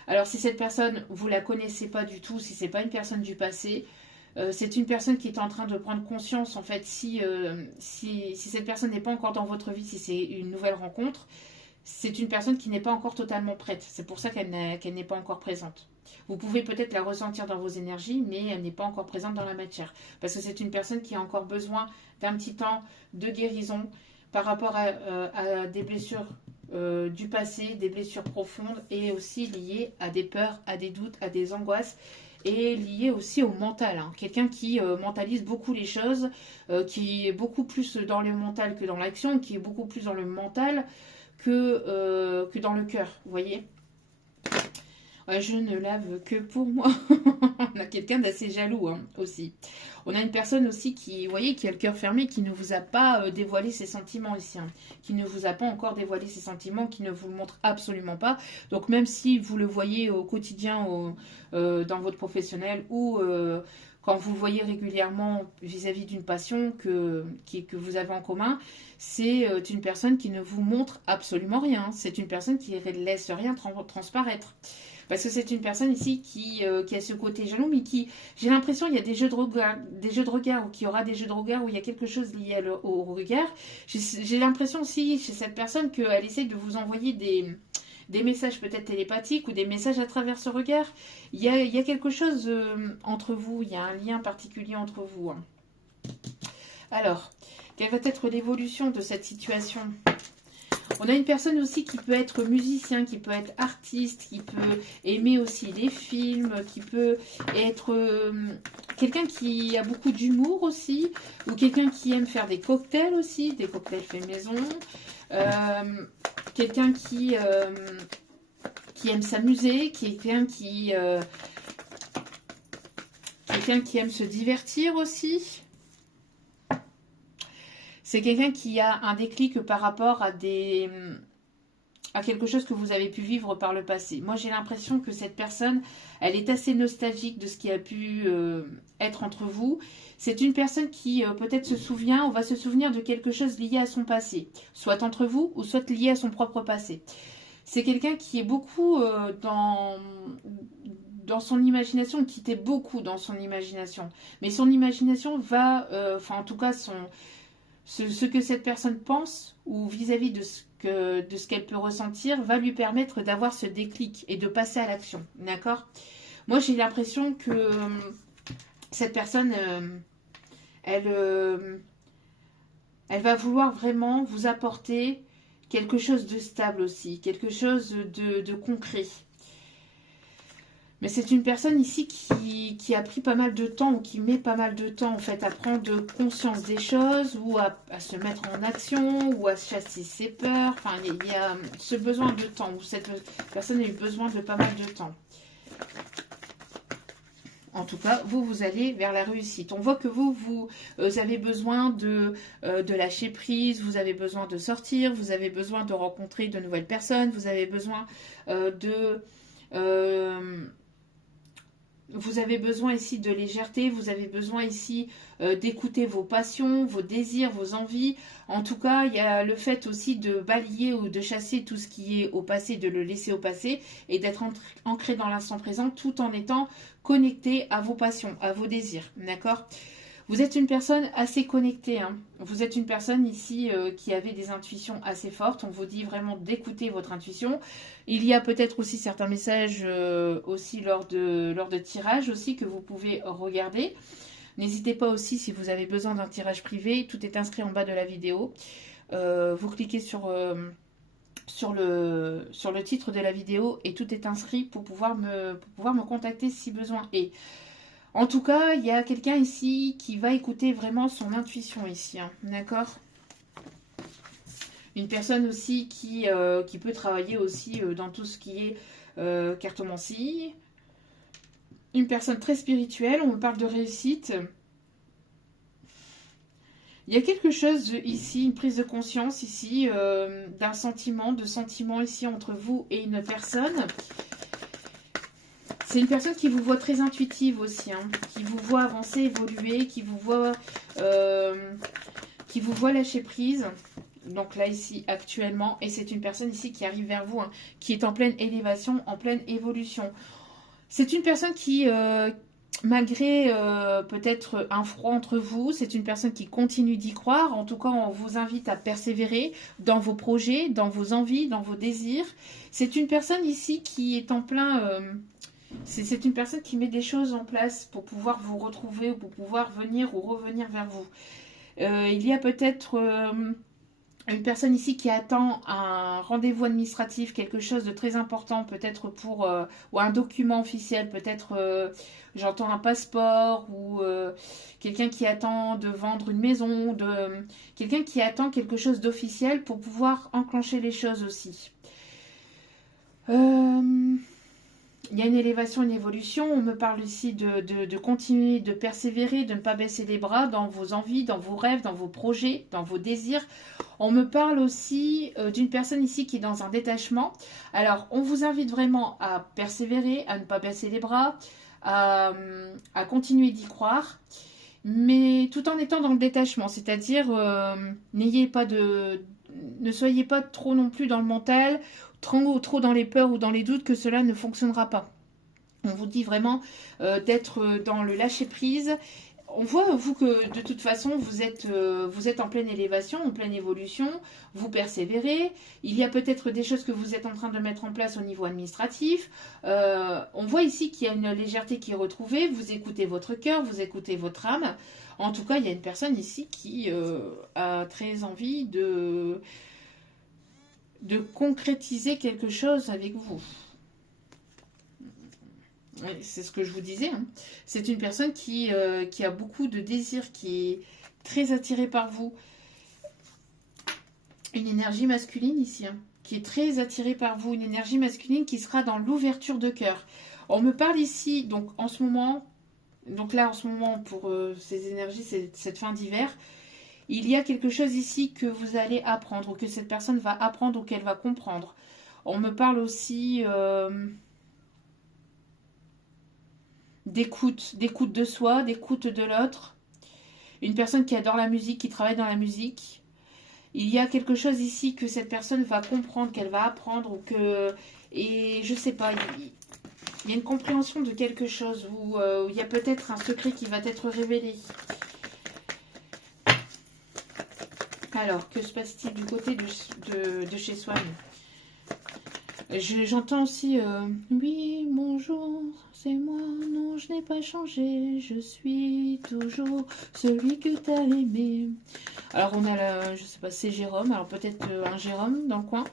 Alors, si cette personne, vous la connaissez pas du tout, si c'est pas une personne du passé, c'est une personne qui est en train de prendre conscience, en fait, si cette personne n'est pas encore dans votre vie, si c'est une nouvelle rencontre, c'est une personne qui n'est pas encore totalement prête. C'est pour ça qu'elle n'est pas encore présente. Vous pouvez peut-être la ressentir dans vos énergies, mais elle n'est pas encore présente dans la matière. Parce que c'est une personne qui a encore besoin d'un petit temps de guérison par rapport à des blessures du passé, des blessures profondes et aussi liées à des peurs, à des doutes, à des angoisses et liées aussi au mental. Hein. Quelqu'un qui mentalise beaucoup les choses, qui est beaucoup plus dans le mental que dans l'action, qui est beaucoup plus dans le mental que dans le cœur, vous voyez. Ouais, je ne lave que pour moi. On a quelqu'un d'assez jaloux hein, aussi. On a une personne aussi qui, vous voyez, qui a le cœur fermé, qui ne vous a pas dévoilé ses sentiments ici. Hein, qui ne vous a pas encore dévoilé ses sentiments, qui ne vous le montre absolument pas. Donc même si vous le voyez au quotidien dans votre professionnel ou quand vous le voyez régulièrement vis-à-vis d'une passion que vous avez en commun, c'est une personne qui ne vous montre absolument rien. C'est une personne qui ne laisse rien transparaître. Parce que c'est une personne ici qui a ce côté jaloux, mais qui, j'ai l'impression, il y a des jeux de regard, ou qu'il y aura des jeux de regard où il y a quelque chose lié au regard. J'ai l'impression aussi, chez cette personne, qu'elle essaie de vous envoyer des messages peut-être télépathiques ou des messages à travers ce regard. Il y a quelque chose entre vous, il y a un lien particulier entre vous. Hein. Alors, quelle va être l'évolution de cette situation ? On a une personne aussi qui peut être musicien, qui peut être artiste, qui peut aimer aussi les films, qui peut être quelqu'un qui a beaucoup d'humour aussi, ou quelqu'un qui aime faire des cocktails aussi, des cocktails faits maison, quelqu'un qui aime s'amuser, quelqu'un qui aime se divertir aussi. C'est quelqu'un qui a un déclic par rapport à quelque chose que vous avez pu vivre par le passé. Moi, j'ai l'impression que cette personne, elle est assez nostalgique de ce qui a pu être entre vous. C'est une personne qui peut-être on va se souvenir de quelque chose lié à son passé, soit entre vous ou soit lié à son propre passé. C'est quelqu'un qui est beaucoup dans son imagination, qui était beaucoup dans son imagination. Mais son imagination va, en tout cas ce que cette personne pense ou vis-à-vis de ce qu'elle peut ressentir va lui permettre d'avoir ce déclic et de passer à l'action. D'accord ? Moi, j'ai l'impression que cette personne, elle va vouloir vraiment vous apporter quelque chose de stable aussi, quelque chose de concret. Mais c'est une personne ici qui a pris pas mal de temps ou qui met pas mal de temps en fait à prendre conscience des choses ou à se mettre en action ou à chasser ses peurs. Enfin, il y a ce besoin de temps où cette personne a eu besoin de pas mal de temps. En tout cas, vous allez vers la réussite. On voit que vous avez besoin de lâcher prise, vous avez besoin de sortir, vous avez besoin de rencontrer de nouvelles personnes, vous avez besoin vous avez besoin ici de légèreté, vous avez besoin ici d'écouter vos passions, vos désirs, vos envies. En tout cas, il y a le fait aussi de balayer ou de chasser tout ce qui est au passé, de le laisser au passé et d'être ancré dans l'instant présent tout en étant connecté à vos passions, à vos désirs. D'accord ? Vous êtes une personne assez connectée. Hein. Vous êtes une personne ici qui avait des intuitions assez fortes. On vous dit vraiment d'écouter votre intuition. Il y a peut-être aussi certains messages aussi lors de tirage aussi que vous pouvez regarder. N'hésitez pas aussi si vous avez besoin d'un tirage privé. Tout est inscrit en bas de la vidéo. Vous cliquez sur le titre de la vidéo et tout est inscrit pour pouvoir me contacter si besoin est. En tout cas, il y a quelqu'un ici qui va écouter vraiment son intuition ici, hein, d'accord ? Une personne aussi qui peut travailler aussi dans tout ce qui est cartomancie. Une personne très spirituelle, on me parle de réussite. Il y a quelque chose ici, une prise de conscience ici, d'un sentiment, ici entre vous et une personne. C'est une personne qui vous voit très intuitive aussi, hein, qui vous voit avancer, évoluer, qui vous voit lâcher prise. Donc là, ici, actuellement. Et c'est une personne ici qui arrive vers vous, hein, qui est en pleine élévation, en pleine évolution. C'est une personne qui, malgré peut-être un froid entre vous, c'est une personne qui continue d'y croire. En tout cas, on vous invite à persévérer dans vos projets, dans vos envies, dans vos désirs. C'est une personne ici qui est en plein... c'est une personne qui met des choses en place pour pouvoir vous retrouver ou pour pouvoir venir ou revenir vers vous. Il y a peut-être une personne ici qui attend un rendez-vous administratif, quelque chose de très important, peut-être pour ou un document officiel, peut-être j'entends un passeport ou quelqu'un qui attend de vendre une maison, quelqu'un qui attend quelque chose d'officiel pour pouvoir enclencher les choses aussi. Il y a une élévation, une évolution. On me parle ici de continuer, de persévérer, de ne pas baisser les bras dans vos envies, dans vos rêves, dans vos projets, dans vos désirs. On me parle aussi d'une personne ici qui est dans un détachement. Alors, on vous invite vraiment à persévérer, à ne pas baisser les bras, à continuer d'y croire, mais tout en étant dans le détachement. C'est-à-dire, ne soyez pas trop non plus dans le mental, trop dans les peurs ou dans les doutes que cela ne fonctionnera pas. On vous dit vraiment d'être dans le lâcher-prise. On voit, vous, que de toute façon, vous êtes en pleine élévation, en pleine évolution, vous persévérez. Il y a peut-être des choses que vous êtes en train de mettre en place au niveau administratif. On voit ici qu'il y a une légèreté qui est retrouvée. Vous écoutez votre cœur, vous écoutez votre âme. En tout cas, il y a une personne ici qui a très envie de concrétiser quelque chose avec vous. Oui, c'est ce que je vous disais. Hein. C'est une personne qui a beaucoup de désirs, qui est très attirée par vous. Une énergie masculine ici, hein, qui est très attirée par vous. Une énergie masculine qui sera dans l'ouverture de cœur. On me parle ici, donc en ce moment, pour ces énergies, cette fin d'hiver, il y a quelque chose ici que vous allez apprendre, ou que cette personne va apprendre, ou qu'elle va comprendre. On me parle aussi d'écoute de soi, d'écoute de l'autre. Une personne qui adore la musique, qui travaille dans la musique. Il y a quelque chose ici que cette personne va comprendre, qu'elle va apprendre, et je sais pas, il y a une compréhension de quelque chose, où il y a peut-être un secret qui va être révélé. Alors, que se passe-t-il du côté de chez Swan? J'entends aussi oui, bonjour, c'est moi, non, je n'ai pas changé, je suis toujours celui que tu as aimé. Alors, on a je sais pas, c'est Jérôme, alors peut-être un Jérôme dans le coin.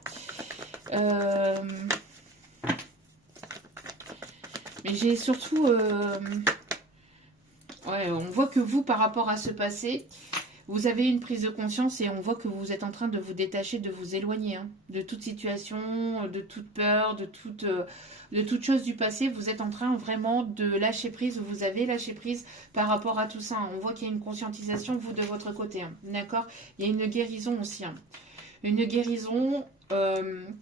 Mais j'ai surtout... ouais, on voit que vous, par rapport à ce passé, vous avez une prise de conscience et on voit que vous êtes en train de vous détacher, de vous éloigner hein, de toute situation, de toute peur, de toute chose du passé. Vous êtes en train vraiment de lâcher prise, vous avez lâché prise par rapport à tout ça. Hein. On voit qu'il y a une conscientisation, vous, de votre côté. Hein. D'accord? Il y a une guérison aussi. Hein. Une guérison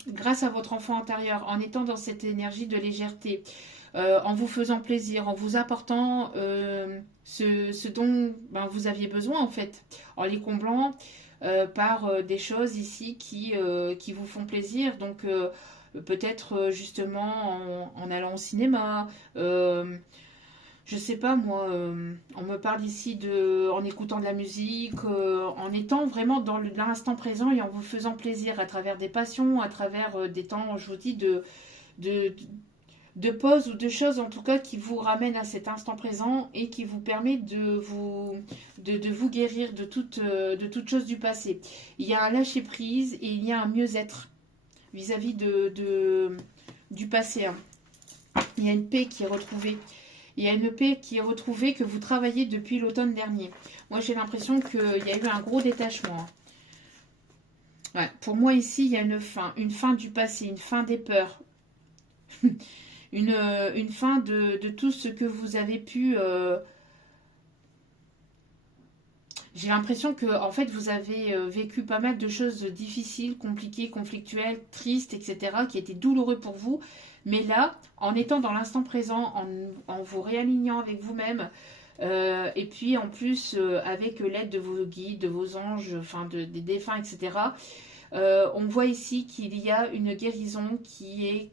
grâce à votre enfant intérieur, en étant dans cette énergie de légèreté, en vous faisant plaisir, en vous apportant ce dont ben, vous aviez besoin en fait, en les comblant par des choses ici qui vous font plaisir. Donc peut-être justement en allant au cinéma, je sais pas moi, on me parle ici en écoutant de la musique, en étant vraiment dans l'instant présent et en vous faisant plaisir à travers des passions, à travers des temps, je vous dis, de, de pause ou de choses en tout cas qui vous ramènent à cet instant présent et qui vous permet de vous guérir de toute chose du passé. Il y a un lâcher prise et il y a un mieux-être vis-à-vis du passé. Hein. Il y a une paix qui est retrouvée. Il y a une paix qui est retrouvée que vous travaillez depuis l'automne dernier. Moi, j'ai l'impression qu'il y a eu un gros détachement. Ouais, pour moi, ici, il y a une fin du passé, une fin des peurs. une fin de tout ce que vous avez pu... J'ai l'impression que en fait, vous avez vécu pas mal de choses difficiles, compliquées, conflictuelles, tristes, etc., qui étaient douloureux pour vous. Mais là, en étant dans l'instant présent, en vous réalignant avec vous-même, et puis en plus avec l'aide de vos guides, de vos anges, enfin des défunts, etc., on voit ici qu'il y a une guérison qui est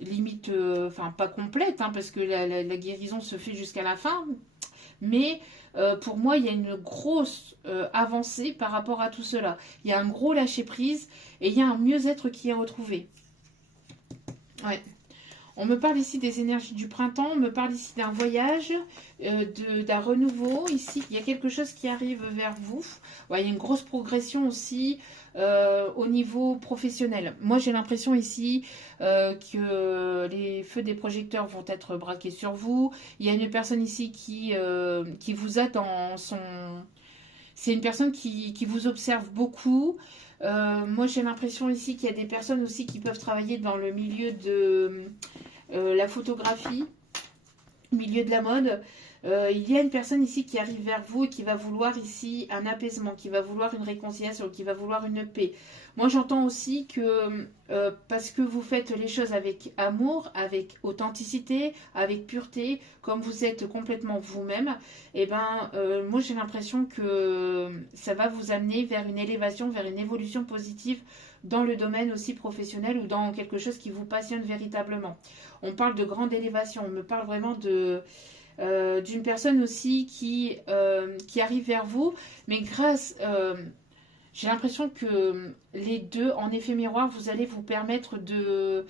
limite, enfin pas complète, hein, parce que la guérison se fait jusqu'à la fin, mais pour moi, il y a une grosse avancée par rapport à tout cela. Il y a un gros lâcher-prise et il y a un mieux-être qui est retrouvé. Ouais. On me parle ici des énergies du printemps, on me parle ici d'un voyage, d'un renouveau. Ici, il y a quelque chose qui arrive vers vous. Ouais, il y a une grosse progression aussi au niveau professionnel. Moi, j'ai l'impression ici que les feux des projecteurs vont être braqués sur vous. Il y a une personne ici qui vous a dans son... C'est une personne qui vous observe beaucoup. Moi, j'ai l'impression ici qu'il y a des personnes aussi qui peuvent travailler dans le milieu de la photographie, milieu de la mode. Il y a une personne ici qui arrive vers vous et qui va vouloir ici un apaisement, qui va vouloir une réconciliation, qui va vouloir une paix. Moi, j'entends aussi que parce que vous faites les choses avec amour, avec authenticité, avec pureté, comme vous êtes complètement vous-même, et ben, moi, j'ai l'impression que ça va vous amener vers une élévation, vers une évolution positive dans le domaine aussi professionnel ou dans quelque chose qui vous passionne véritablement. On parle de grande élévation, on me parle vraiment d'une personne aussi qui arrive vers vous, mais grâce, j'ai l'impression que les deux, en effet miroir, vous allez vous permettre de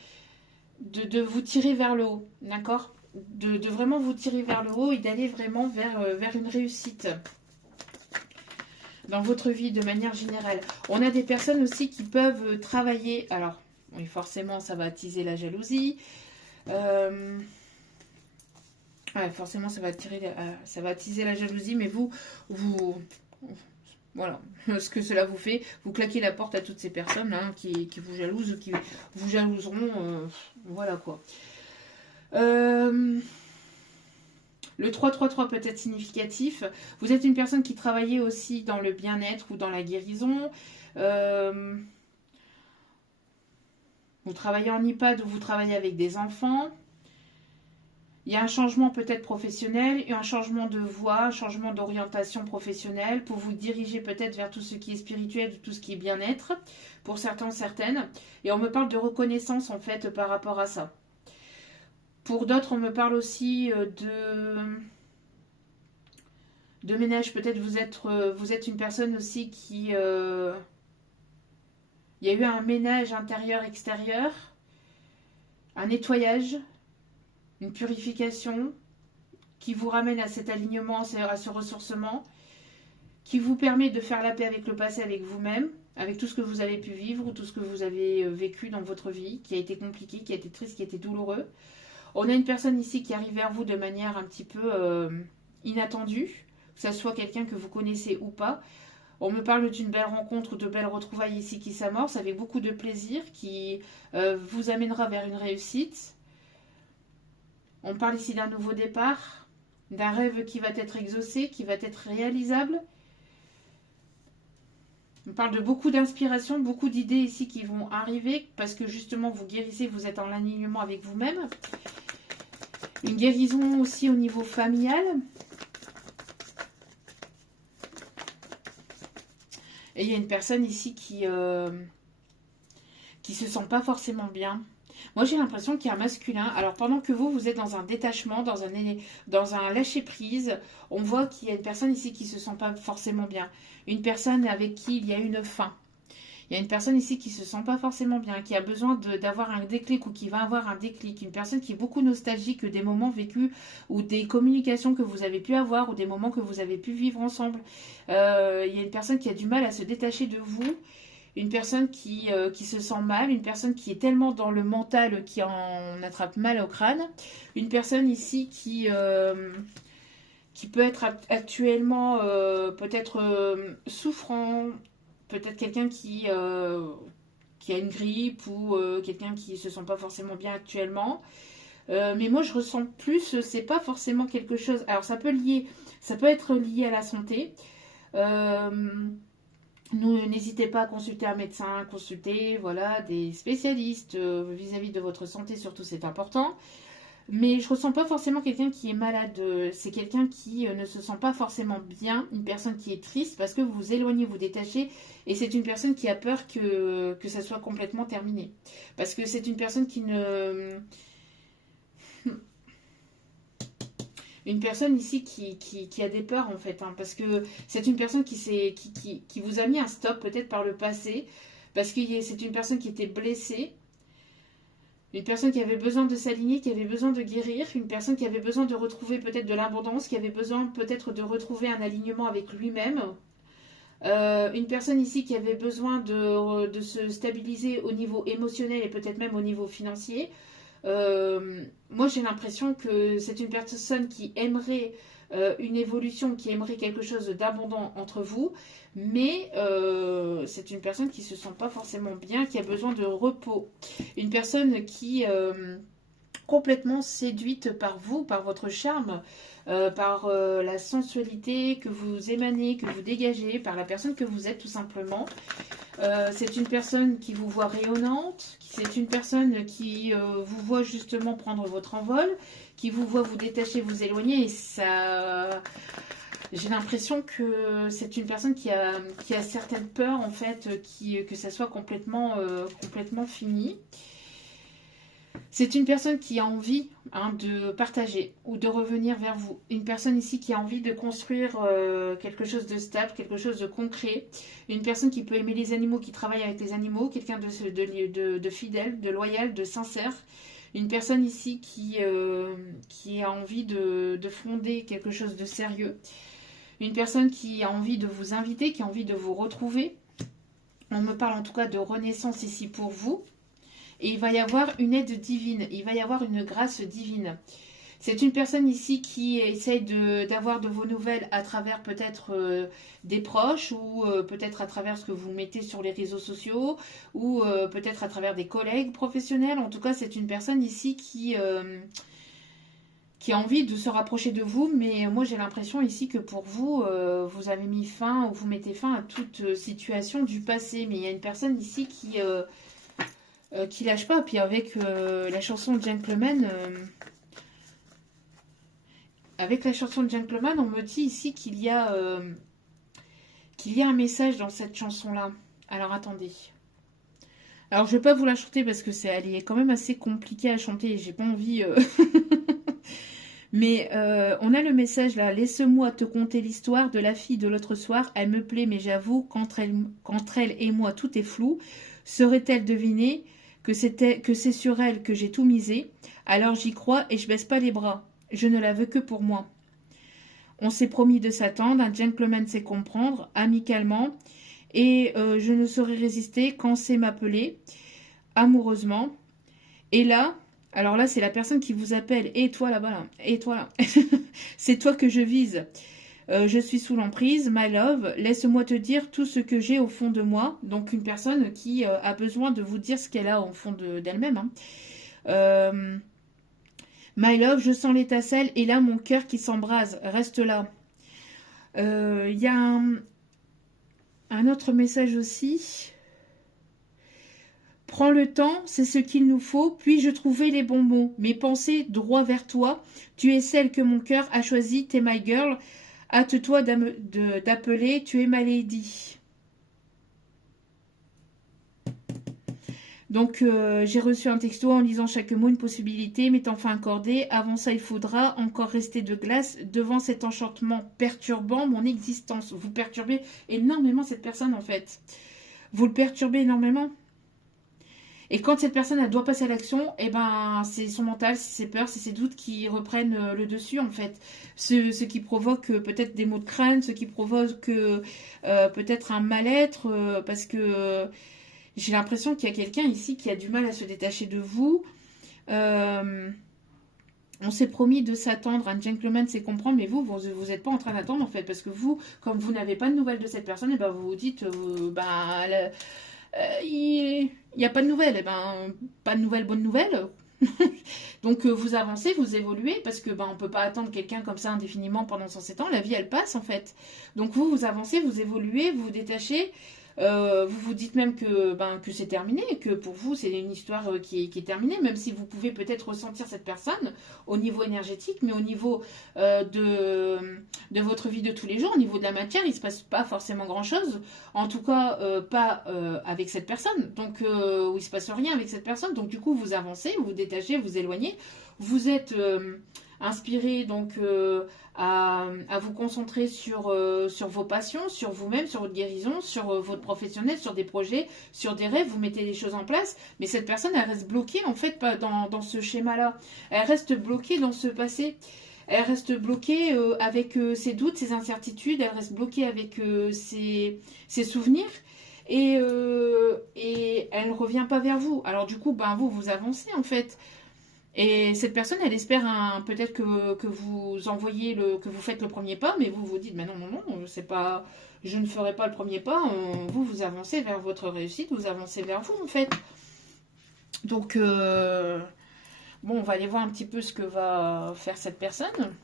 vous tirer vers le haut, d'accord, de vraiment vous tirer vers le haut et d'aller vraiment vers une réussite dans votre vie de manière générale. On a des personnes aussi qui peuvent travailler, alors oui, forcément ça va attiser la jalousie, ouais, forcément ça va attiser la jalousie, mais vous voilà, ce que cela vous fait, vous claquez la porte à toutes ces personnes hein, qui vous jalousent ou qui vous jalouseront, voilà quoi. Le 3-3-3 peut être significatif. Vous êtes une personne qui travaillait aussi dans le bien-être ou dans la guérison. Vous travaillez en EHPAD ou vous travaillez avec des enfants. Il y a un changement peut-être professionnel, un changement de voie, un changement d'orientation professionnelle pour vous diriger peut-être vers tout ce qui est spirituel, tout ce qui est bien-être, pour certains, certaines. Et on me parle de reconnaissance en fait par rapport à ça. Pour d'autres, on me parle aussi de ménage. Peut-être vous êtes une personne aussi qui... il y a eu un ménage intérieur-extérieur, un nettoyage, une purification qui vous ramène à cet alignement, à ce ressourcement, qui vous permet de faire la paix avec le passé, avec vous-même, avec tout ce que vous avez pu vivre ou tout ce que vous avez vécu dans votre vie, qui a été compliqué, qui a été triste, qui a été douloureux. On a une personne ici qui arrive vers vous de manière un petit peu inattendue, que ce soit quelqu'un que vous connaissez ou pas. On me parle d'une belle rencontre ou de belles retrouvailles ici qui s'amorcent avec beaucoup de plaisir, qui vous amènera vers une réussite. On parle ici d'un nouveau départ, d'un rêve qui va être exaucé, qui va être réalisable. On parle de beaucoup d'inspiration, beaucoup d'idées ici qui vont arriver parce que justement vous guérissez, vous êtes en alignement avec vous-même. Une guérison aussi au niveau familial. Et il y a une personne ici qui se sent pas forcément bien. Moi, j'ai l'impression qu'il y a un masculin. Alors, pendant que vous êtes dans un détachement, dans un lâcher-prise, on voit qu'il y a une personne ici qui se sent pas forcément bien. Une personne avec qui il y a une faim. Il y a une personne ici qui se sent pas forcément bien, qui a besoin d'avoir un déclic ou qui va avoir un déclic. Une personne qui est beaucoup nostalgique des moments vécus ou des communications que vous avez pu avoir ou des moments que vous avez pu vivre ensemble. Il y a une personne qui a du mal à se détacher de vous. Une personne qui se sent mal, une personne qui est tellement dans le mental qui en attrape mal au crâne. Une personne ici qui peut être actuellement peut-être souffrant, peut-être quelqu'un qui a une grippe ou quelqu'un qui se sent pas forcément bien actuellement. Mais moi je ressens plus, c'est pas forcément quelque chose. Alors ça peut être lié à la santé. N'hésitez pas à consulter un médecin, consulter voilà, des spécialistes vis-à-vis de votre santé, surtout c'est important. Mais je ressens pas forcément quelqu'un qui est malade. C'est quelqu'un qui ne se sent pas forcément bien, une personne qui est triste parce que vous vous éloignez, vous détachez. Et c'est une personne qui a peur que ça soit complètement terminé. Parce que c'est une personne qui ne... Une personne ici qui a des peurs en fait, hein, parce que c'est une personne qui vous a mis un stop peut-être par le passé, parce que c'est une personne qui était blessée, une personne qui avait besoin de s'aligner, qui avait besoin de guérir, une personne qui avait besoin de retrouver peut-être de l'abondance, qui avait besoin peut-être de retrouver un alignement avec lui-même. Une personne ici qui avait besoin de se stabiliser au niveau émotionnel et peut-être même au niveau financier. Moi j'ai l'impression que c'est une personne qui aimerait une évolution, qui aimerait quelque chose d'abondant entre vous, mais c'est une personne qui se sent pas forcément bien, qui a besoin de repos. Une personne qui complètement séduite par vous, par votre charme, par la sensualité que vous émanez, que vous dégagez, par la personne que vous êtes tout simplement. C'est une personne qui vous voit rayonnante, c'est une personne qui vous voit justement prendre votre envol, qui vous voit vous détacher, vous éloigner, et ça... J'ai l'impression que c'est une personne qui a certaines peurs, en fait, que ça soit complètement fini. C'est une personne qui a envie de partager ou de revenir vers vous. Une personne ici qui a envie de construire quelque chose de stable, quelque chose de concret. Une personne qui peut aimer les animaux, qui travaille avec les animaux. Quelqu'un de fidèle, de loyal, de sincère. Une personne ici qui a envie de fonder quelque chose de sérieux. Une personne qui a envie de vous inviter, qui a envie de vous retrouver. On me parle en tout cas de renaissance ici pour vous. Et il va y avoir une aide divine, il va y avoir une grâce divine. C'est une personne ici qui essaye d'avoir de vos nouvelles à travers peut-être des proches ou peut-être à travers ce que vous mettez sur les réseaux sociaux ou peut-être à travers des collègues professionnels. En tout cas, c'est une personne ici qui a envie de se rapprocher de vous, mais moi j'ai l'impression ici que pour vous, vous avez mis fin ou vous mettez fin à toute situation du passé. Mais il y a une personne ici qui lâche pas. Puis avec la chanson Gentleman, on me dit ici qu'il y a un message dans cette chanson-là. Alors attendez. Alors je vais pas vous la chanter parce que elle est quand même assez compliquée à chanter et j'ai pas envie. Mais on a le message là. Laisse-moi te conter l'histoire de la fille de l'autre soir. Elle me plaît, mais j'avoue qu'entre elle et moi tout est flou. Serait-elle devinée que c'est sur elle que j'ai tout misé? Alors j'y crois et je baisse pas les bras. Je ne la veux que pour moi. On s'est promis de s'attendre, un gentleman sait comprendre, amicalement, et je ne saurais résister quand c'est m'appeler, amoureusement. Et là, Alors là, c'est la personne qui vous appelle. Et toi là-bas, là. Et toi là. C'est toi que je vise. Je suis sous l'emprise, my love. Laisse-moi te dire tout ce que j'ai au fond de moi. Donc une personne qui a besoin de vous dire ce qu'elle a au fond d'elle-même. Hein. My love, je sens l'étincelle et là mon cœur qui s'embrase. Reste là. Il y a un autre message aussi. Prends le temps, c'est ce qu'il nous faut, puis-je trouver les bons mots. Mes pensées droit vers toi, tu es celle que mon cœur a choisie, t'es my girl. Hâte-toi d'appeler, tu es ma lady. Donc j'ai reçu un texto en lisant chaque mot, une possibilité m'est enfin accordée. Avant ça, il faudra encore rester de glace devant cet enchantement perturbant mon existence. Vous perturbez énormément cette personne en fait. Vous le perturbez énormément. Et quand cette personne elle doit passer à l'action, eh ben c'est son mental, c'est ses peurs, c'est ses doutes qui reprennent le dessus en fait. Ce qui provoque peut-être des maux de crâne, ce qui provoque peut-être un mal-être, parce que j'ai l'impression qu'il y a quelqu'un ici qui a du mal à se détacher de vous. On s'est promis de s'attendre, un gentleman c'est comprendre, mais vous n'êtes pas en train d'attendre en fait, parce que vous, comme vous n'avez pas de nouvelles de cette personne, et ben vous vous dites, il n'y a pas de nouvelles, et ben pas de nouvelles, bonnes nouvelles. Donc vous avancez, vous évoluez, parce que on peut pas attendre quelqu'un comme ça indéfiniment pendant 107 ans, la vie elle passe en fait. Donc vous avancez, vous évoluez, vous vous détachez. Vous vous dites même que c'est terminé, que pour vous c'est une histoire qui est terminée, même si vous pouvez peut-être ressentir cette personne au niveau énergétique, mais au niveau de votre vie de tous les jours, au niveau de la matière, il ne se passe pas forcément grand-chose, en tout cas pas avec cette personne, donc où il ne se passe rien avec cette personne, donc du coup vous avancez, vous vous détachez, vous éloignez, vous êtes inspiré donc à vous concentrer sur vos passions, sur vous-même, sur votre guérison, sur votre professionnel, sur des projets, sur des rêves, vous mettez les choses en place, mais cette personne, elle reste bloquée en fait dans ce schéma-là. Elle reste bloquée dans ce passé. Elle reste bloquée avec ses doutes, ses incertitudes, elle reste bloquée avec ses souvenirs. Et elle ne revient pas vers vous. Alors du coup, vous avancez en fait. Et cette personne, elle espère peut-être que vous envoyez que vous faites le premier pas, mais vous vous dites, mais non, non, non, c'est pas, je ne ferai pas le premier pas. Vous avancez vers votre réussite, vous avancez vers vous en fait. Donc, on va aller voir un petit peu ce que va faire cette personne.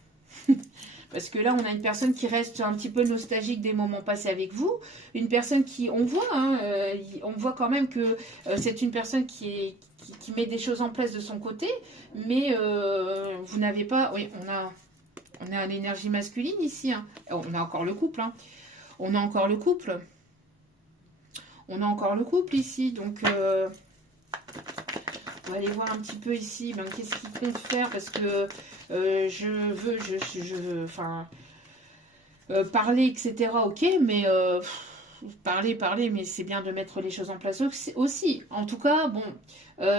Parce que là, on a une personne qui reste un petit peu nostalgique des moments passés avec vous. Une personne qui, on voit quand même que c'est une personne qui met des choses en place de son côté. Mais vous n'avez pas... Oui, on a l'énergie masculine ici. Hein. On a encore le couple. Hein. On a encore le couple. On a encore le couple ici. Donc... on va aller voir un petit peu ici, qu'est-ce qu'il compte faire, parce que parler, etc. Ok, mais parler, mais c'est bien de mettre les choses en place aussi. En tout cas,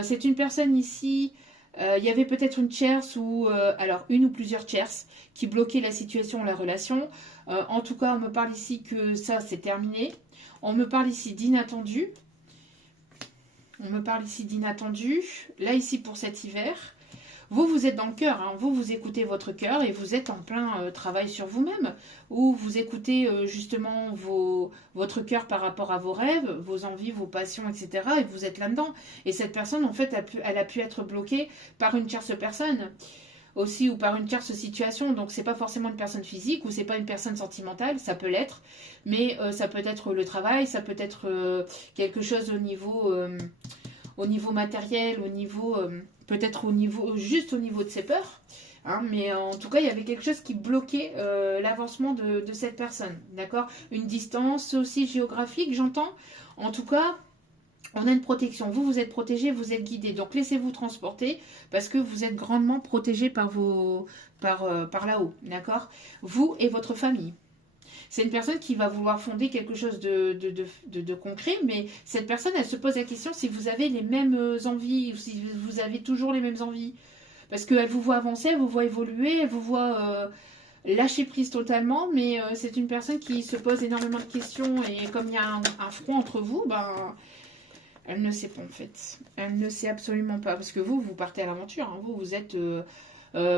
c'est une personne ici. Il y avait peut-être une tierce ou alors une ou plusieurs tierces qui bloquaient la situation, la relation. En tout cas, on me parle ici que ça c'est terminé. On me parle ici d'inattendu. On me parle ici d'inattendu. Là, ici, pour cet hiver, vous êtes dans le cœur. Hein. Vous écoutez votre cœur et vous êtes en plein travail sur vous-même. Ou vous écoutez justement votre cœur par rapport à vos rêves, vos envies, vos passions, etc. Et vous êtes là-dedans. Et cette personne, en fait, elle a pu être bloquée par une tierce personne. Aussi, ou par une tierce situation, donc c'est pas forcément une personne physique ou c'est pas une personne sentimentale, ça peut l'être, mais ça peut être le travail, ça peut être quelque chose au niveau matériel, au niveau peut-être juste au niveau de ses peurs, hein, mais en tout cas il y avait quelque chose qui bloquait l'avancement de cette personne, d'accord, une distance aussi géographique, j'entends, en tout cas. On a une protection. Vous êtes protégé, vous êtes guidé. Donc laissez-vous transporter parce que vous êtes grandement protégé par là-haut. D'accord? Vous et votre famille. C'est une personne qui va vouloir fonder quelque chose de concret, mais cette personne, elle se pose la question si vous avez les mêmes envies, ou si vous avez toujours les mêmes envies. Parce qu'elle vous voit avancer, elle vous voit évoluer, elle vous voit lâcher prise totalement, mais c'est une personne qui se pose énormément de questions et comme il y a un front entre vous, Elle ne sait pas en fait. Elle ne sait absolument pas. Parce que vous, vous partez à l'aventure. Hein. Vous êtes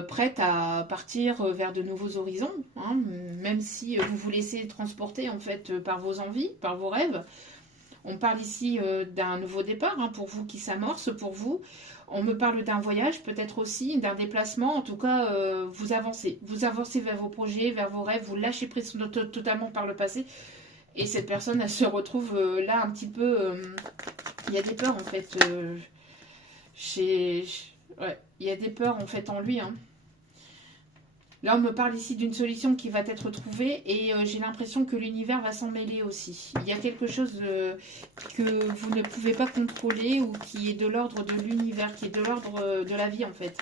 prête à partir vers de nouveaux horizons. Hein. Même si vous vous laissez transporter en fait par vos envies, par vos rêves. On parle ici d'un nouveau départ hein, pour vous qui s'amorce pour vous. On me parle d'un voyage, peut-être aussi, d'un déplacement. En tout cas, vous avancez. Vous avancez vers vos projets, vers vos rêves. Vous lâchez prise totalement par le passé. Et cette personne, elle se retrouve là un petit peu... il y a des peurs, en fait. Ouais, il y a des peurs, en fait, en lui. Hein. Là, on me parle ici d'une solution qui va être trouvée. Et j'ai l'impression que l'univers va s'en mêler aussi. Il y a quelque chose que vous ne pouvez pas contrôler ou qui est de l'ordre de l'univers, qui est de l'ordre de la vie, en fait.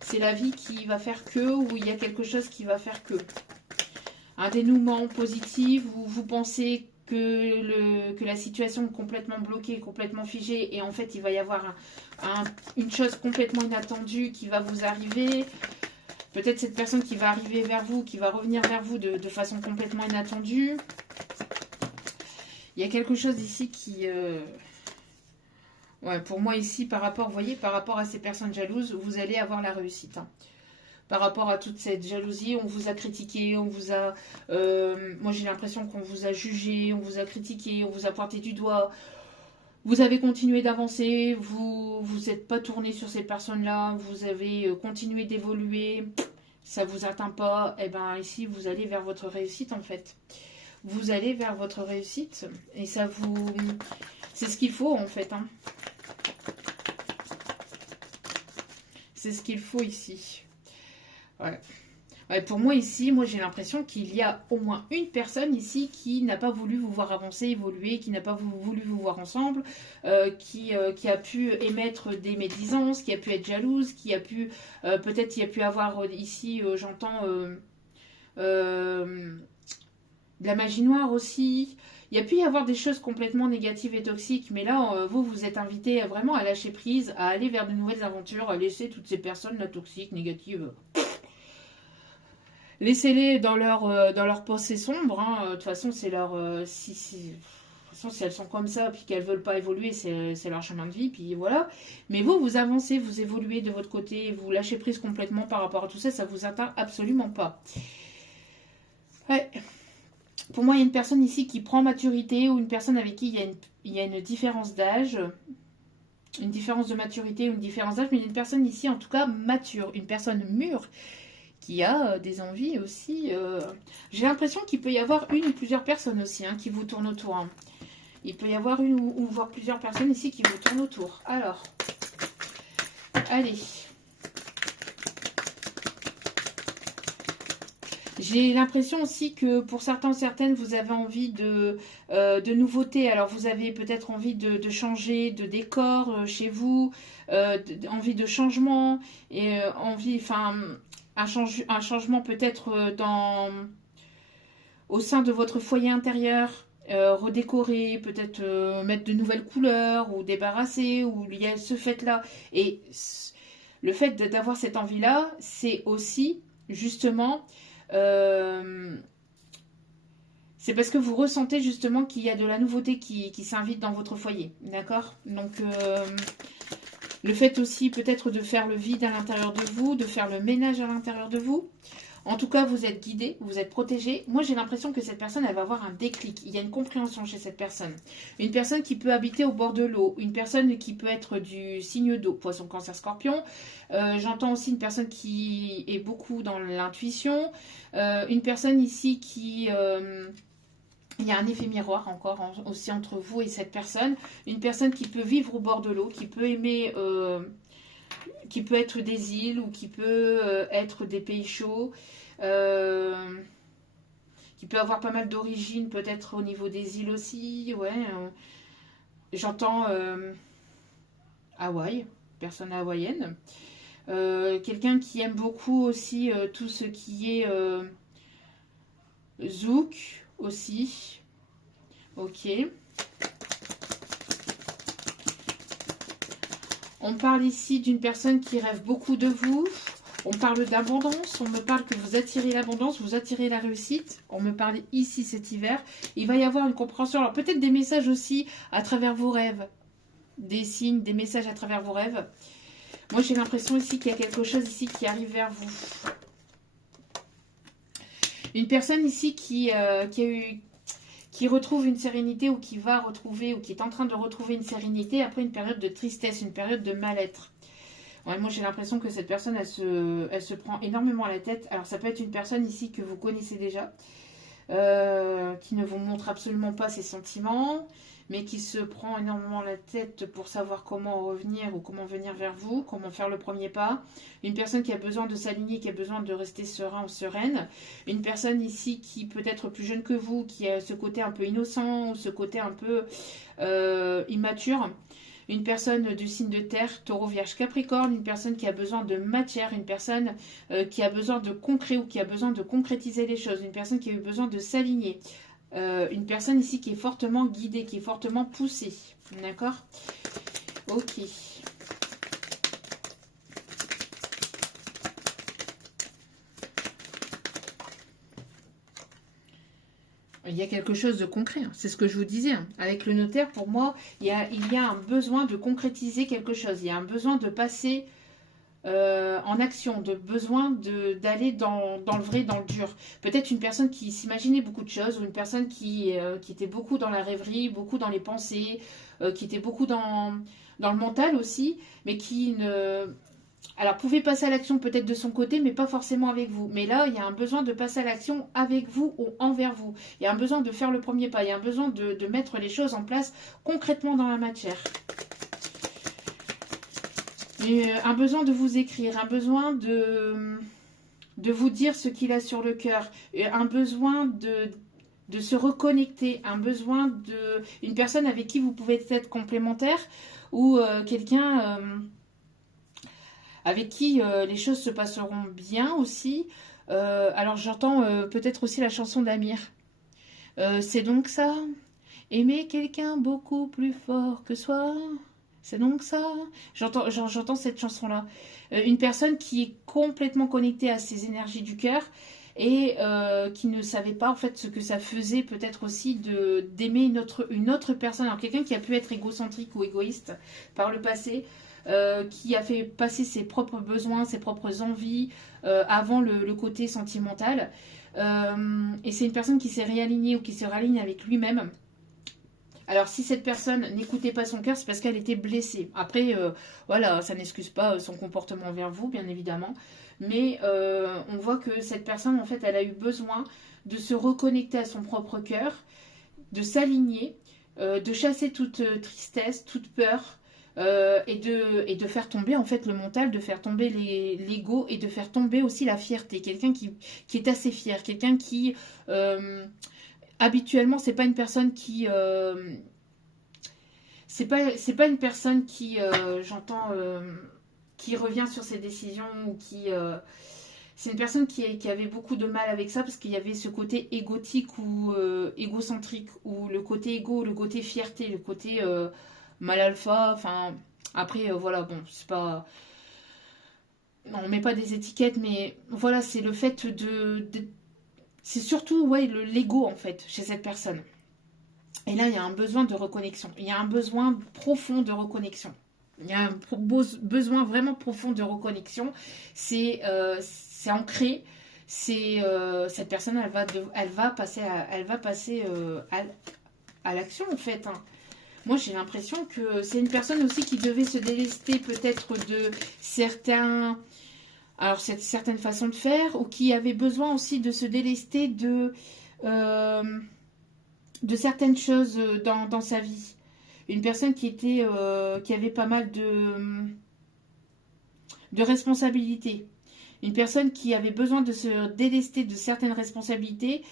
C'est la vie qui va faire que, ou il y a quelque chose qui va faire que. Un dénouement positif, où vous pensez que la situation est complètement bloquée, complètement figée, et en fait il va y avoir une chose complètement inattendue qui va vous arriver. Peut-être cette personne qui va arriver vers vous, qui va revenir vers vous de façon complètement inattendue. Il y a quelque chose ici qui... Ouais, pour moi ici, par rapport, vous voyez, par rapport à ces personnes jalouses, vous allez avoir la réussite. Hein. Par rapport à toute cette jalousie, on vous a critiqué, on vous a... moi, j'ai l'impression qu'on vous a jugé, on vous a critiqué, on vous a pointé du doigt. Vous avez continué d'avancer, vous n'êtes pas tourné sur ces personnes-là, vous avez continué d'évoluer, ça ne vous atteint pas. Et bien, ici, vous allez vers votre réussite, en fait. Vous allez vers votre réussite et ça vous... C'est ce qu'il faut, en fait. Hein. C'est ce qu'il faut ici. Ouais. Ouais, pour moi ici, moi j'ai l'impression qu'il y a au moins une personne ici qui n'a pas voulu vous voir avancer, évoluer, qui n'a pas voulu vous voir ensemble, qui a pu émettre des médisances, qui a pu être jalouse, qui a pu, peut-être il y a pu avoir ici, j'entends, de la magie noire aussi. Il y a pu y avoir des choses complètement négatives et toxiques, mais là, vous êtes invité vraiment à lâcher prise, à aller vers de nouvelles aventures, à laisser toutes ces personnes là toxiques, négatives. Laissez-les dans leur pensée sombre. Hein. De toute façon, c'est leur. De toute façon, si elles sont comme ça, puis qu'elles veulent pas évoluer, c'est leur chemin de vie, puis voilà. Mais vous avancez, vous évoluez de votre côté, vous lâchez prise complètement par rapport à tout ça, ça vous atteint absolument pas. Ouais. Pour moi, il y a une personne ici qui prend maturité, ou une personne avec qui il y a une différence d'âge, une différence de maturité, ou une différence d'âge, mais il y a une personne ici, en tout cas, mature, une personne mûre, qui a des envies aussi. J'ai l'impression qu'il peut y avoir une ou plusieurs personnes aussi hein, qui vous tournent autour. Hein. Il peut y avoir une ou voire plusieurs personnes ici qui vous tournent autour. Alors, allez. J'ai l'impression aussi que pour certaines, vous avez envie de nouveautés. Alors, vous avez peut-être envie de changer de décor chez vous, envie de changement, et envie, enfin, un changement peut-être au sein de votre foyer intérieur. Redécorer, peut-être mettre de nouvelles couleurs ou débarrasser, ou il y a ce fait-là. Et le fait d'avoir cette envie-là, c'est aussi justement... c'est parce que vous ressentez justement qu'il y a de la nouveauté qui s'invite dans votre foyer, d'accord? Donc, le fait aussi peut-être de faire le vide à l'intérieur de vous, de faire le ménage à l'intérieur de vous. En tout cas, vous êtes guidé, vous êtes protégé. Moi, j'ai l'impression que cette personne, elle va avoir un déclic. Il y a une compréhension chez cette personne. Une personne qui peut habiter au bord de l'eau. Une personne qui peut être du signe d'eau, poisson, cancer, scorpion. J'entends aussi une personne qui est beaucoup dans l'intuition. Une personne ici qui... il y a un effet miroir encore aussi entre vous et cette personne. Une personne qui peut vivre au bord de l'eau, qui peut aimer... qui peut être des îles ou qui peut être des pays chauds, qui peut avoir pas mal d'origine peut-être au niveau des îles aussi, ouais. J'entends Hawaï, personne hawaïenne. Quelqu'un qui aime beaucoup aussi tout ce qui est zouk aussi. Ok. On parle ici d'une personne qui rêve beaucoup de vous. On parle d'abondance. On me parle que vous attirez l'abondance, vous attirez la réussite. On me parle ici cet hiver. Il va y avoir une compréhension. Alors peut-être des messages aussi à travers vos rêves. des signes, des messages à travers vos rêves. Moi, j'ai l'impression ici qu'il y a quelque chose ici qui arrive vers vous. Une personne ici qui retrouve une sérénité ou qui va retrouver ou qui est en train de retrouver une sérénité après une période de tristesse, une période de mal-être. Ouais, moi, j'ai l'impression que cette personne, elle se prend énormément à la tête. Alors, ça peut être une personne ici que vous connaissez déjà, qui ne vous montre absolument pas ses sentiments, mais qui se prend énormément la tête pour savoir comment revenir ou comment venir vers vous, comment faire le premier pas. Une personne qui a besoin de s'aligner, qui a besoin de rester serein ou sereine. Une personne ici qui peut être plus jeune que vous, qui a ce côté un peu innocent ou ce côté un peu immature. Une personne du signe de terre, taureau, vierge, capricorne, une personne qui a besoin de matière, une personne qui a besoin de concret ou qui a besoin de concrétiser les choses, une personne qui a eu besoin de s'aligner, une personne ici qui est fortement guidée, qui est fortement poussée. D'accord? Ok. Il y a quelque chose de concret, hein. C'est ce que je vous disais. Hein. Avec le notaire, pour moi, il y a un besoin de concrétiser quelque chose. Il y a un besoin de passer en action, de besoin d'aller dans le vrai, dans le dur. Peut-être une personne qui s'imaginait beaucoup de choses, ou une personne qui était beaucoup dans la rêverie, beaucoup dans les pensées, qui était beaucoup dans le mental aussi, mais qui ne... Alors, pouvait passer à l'action peut-être de son côté, mais pas forcément avec vous. Mais là, il y a un besoin de passer à l'action avec vous ou envers vous. Il y a un besoin de faire le premier pas. Il y a un besoin de mettre les choses en place concrètement dans la matière. Un besoin de vous écrire, un besoin de vous dire ce qu'il a sur le cœur, un besoin de se reconnecter, un besoin de... Une personne avec qui vous pouvez être complémentaire ou quelqu'un... avec qui les choses se passeront bien aussi. Alors j'entends peut-être aussi la chanson d'Amir. C'est donc ça, aimer quelqu'un beaucoup plus fort que soi. C'est donc ça. J'entends cette chanson-là. Une personne qui est complètement connectée à ses énergies du cœur et qui ne savait pas en fait ce que ça faisait peut-être aussi d'aimer une autre personne. Alors quelqu'un qui a pu être égocentrique ou égoïste par le passé, qui a fait passer ses propres besoins, ses propres envies avant le côté sentimental. Et c'est une personne qui s'est réalignée ou qui se réaligne avec lui-même. Alors si cette personne n'écoutait pas son cœur, c'est parce qu'elle était blessée. Après, voilà, ça n'excuse pas son comportement envers vous, bien évidemment. Mais on voit que cette personne, en fait, elle a eu besoin de se reconnecter à son propre cœur, de s'aligner, de chasser toute tristesse, toute peur, et de faire tomber en fait le mental, de faire tomber l'ego et de faire tomber aussi la fierté. Quelqu'un qui est assez fier, quelqu'un qui habituellement c'est pas une personne qui c'est pas une personne qui j'entends qui revient sur ses décisions ou qui c'est une personne qui avait beaucoup de mal avec ça parce qu'il y avait ce côté égotique ou égocentrique ou le côté égo, le côté fierté, le côté mal alpha, enfin après voilà, bon, c'est pas non, on met pas des étiquettes, mais voilà, c'est le fait c'est surtout ouais l'ego en fait chez cette personne. Et là, il y a un besoin de reconnexion. Il y a un besoin profond de reconnexion. Il y a un besoin vraiment profond de reconnexion. C'est ancré. Cette personne, elle va passer à l'action en fait. Hein. Moi, j'ai l'impression que c'est une personne aussi qui devait se délester peut-être de certaines façons de faire, ou qui avait besoin aussi de se délester de certaines choses dans sa vie. Une personne qui avait pas mal de responsabilités. Une personne qui avait besoin de se délester de certaines responsabilités.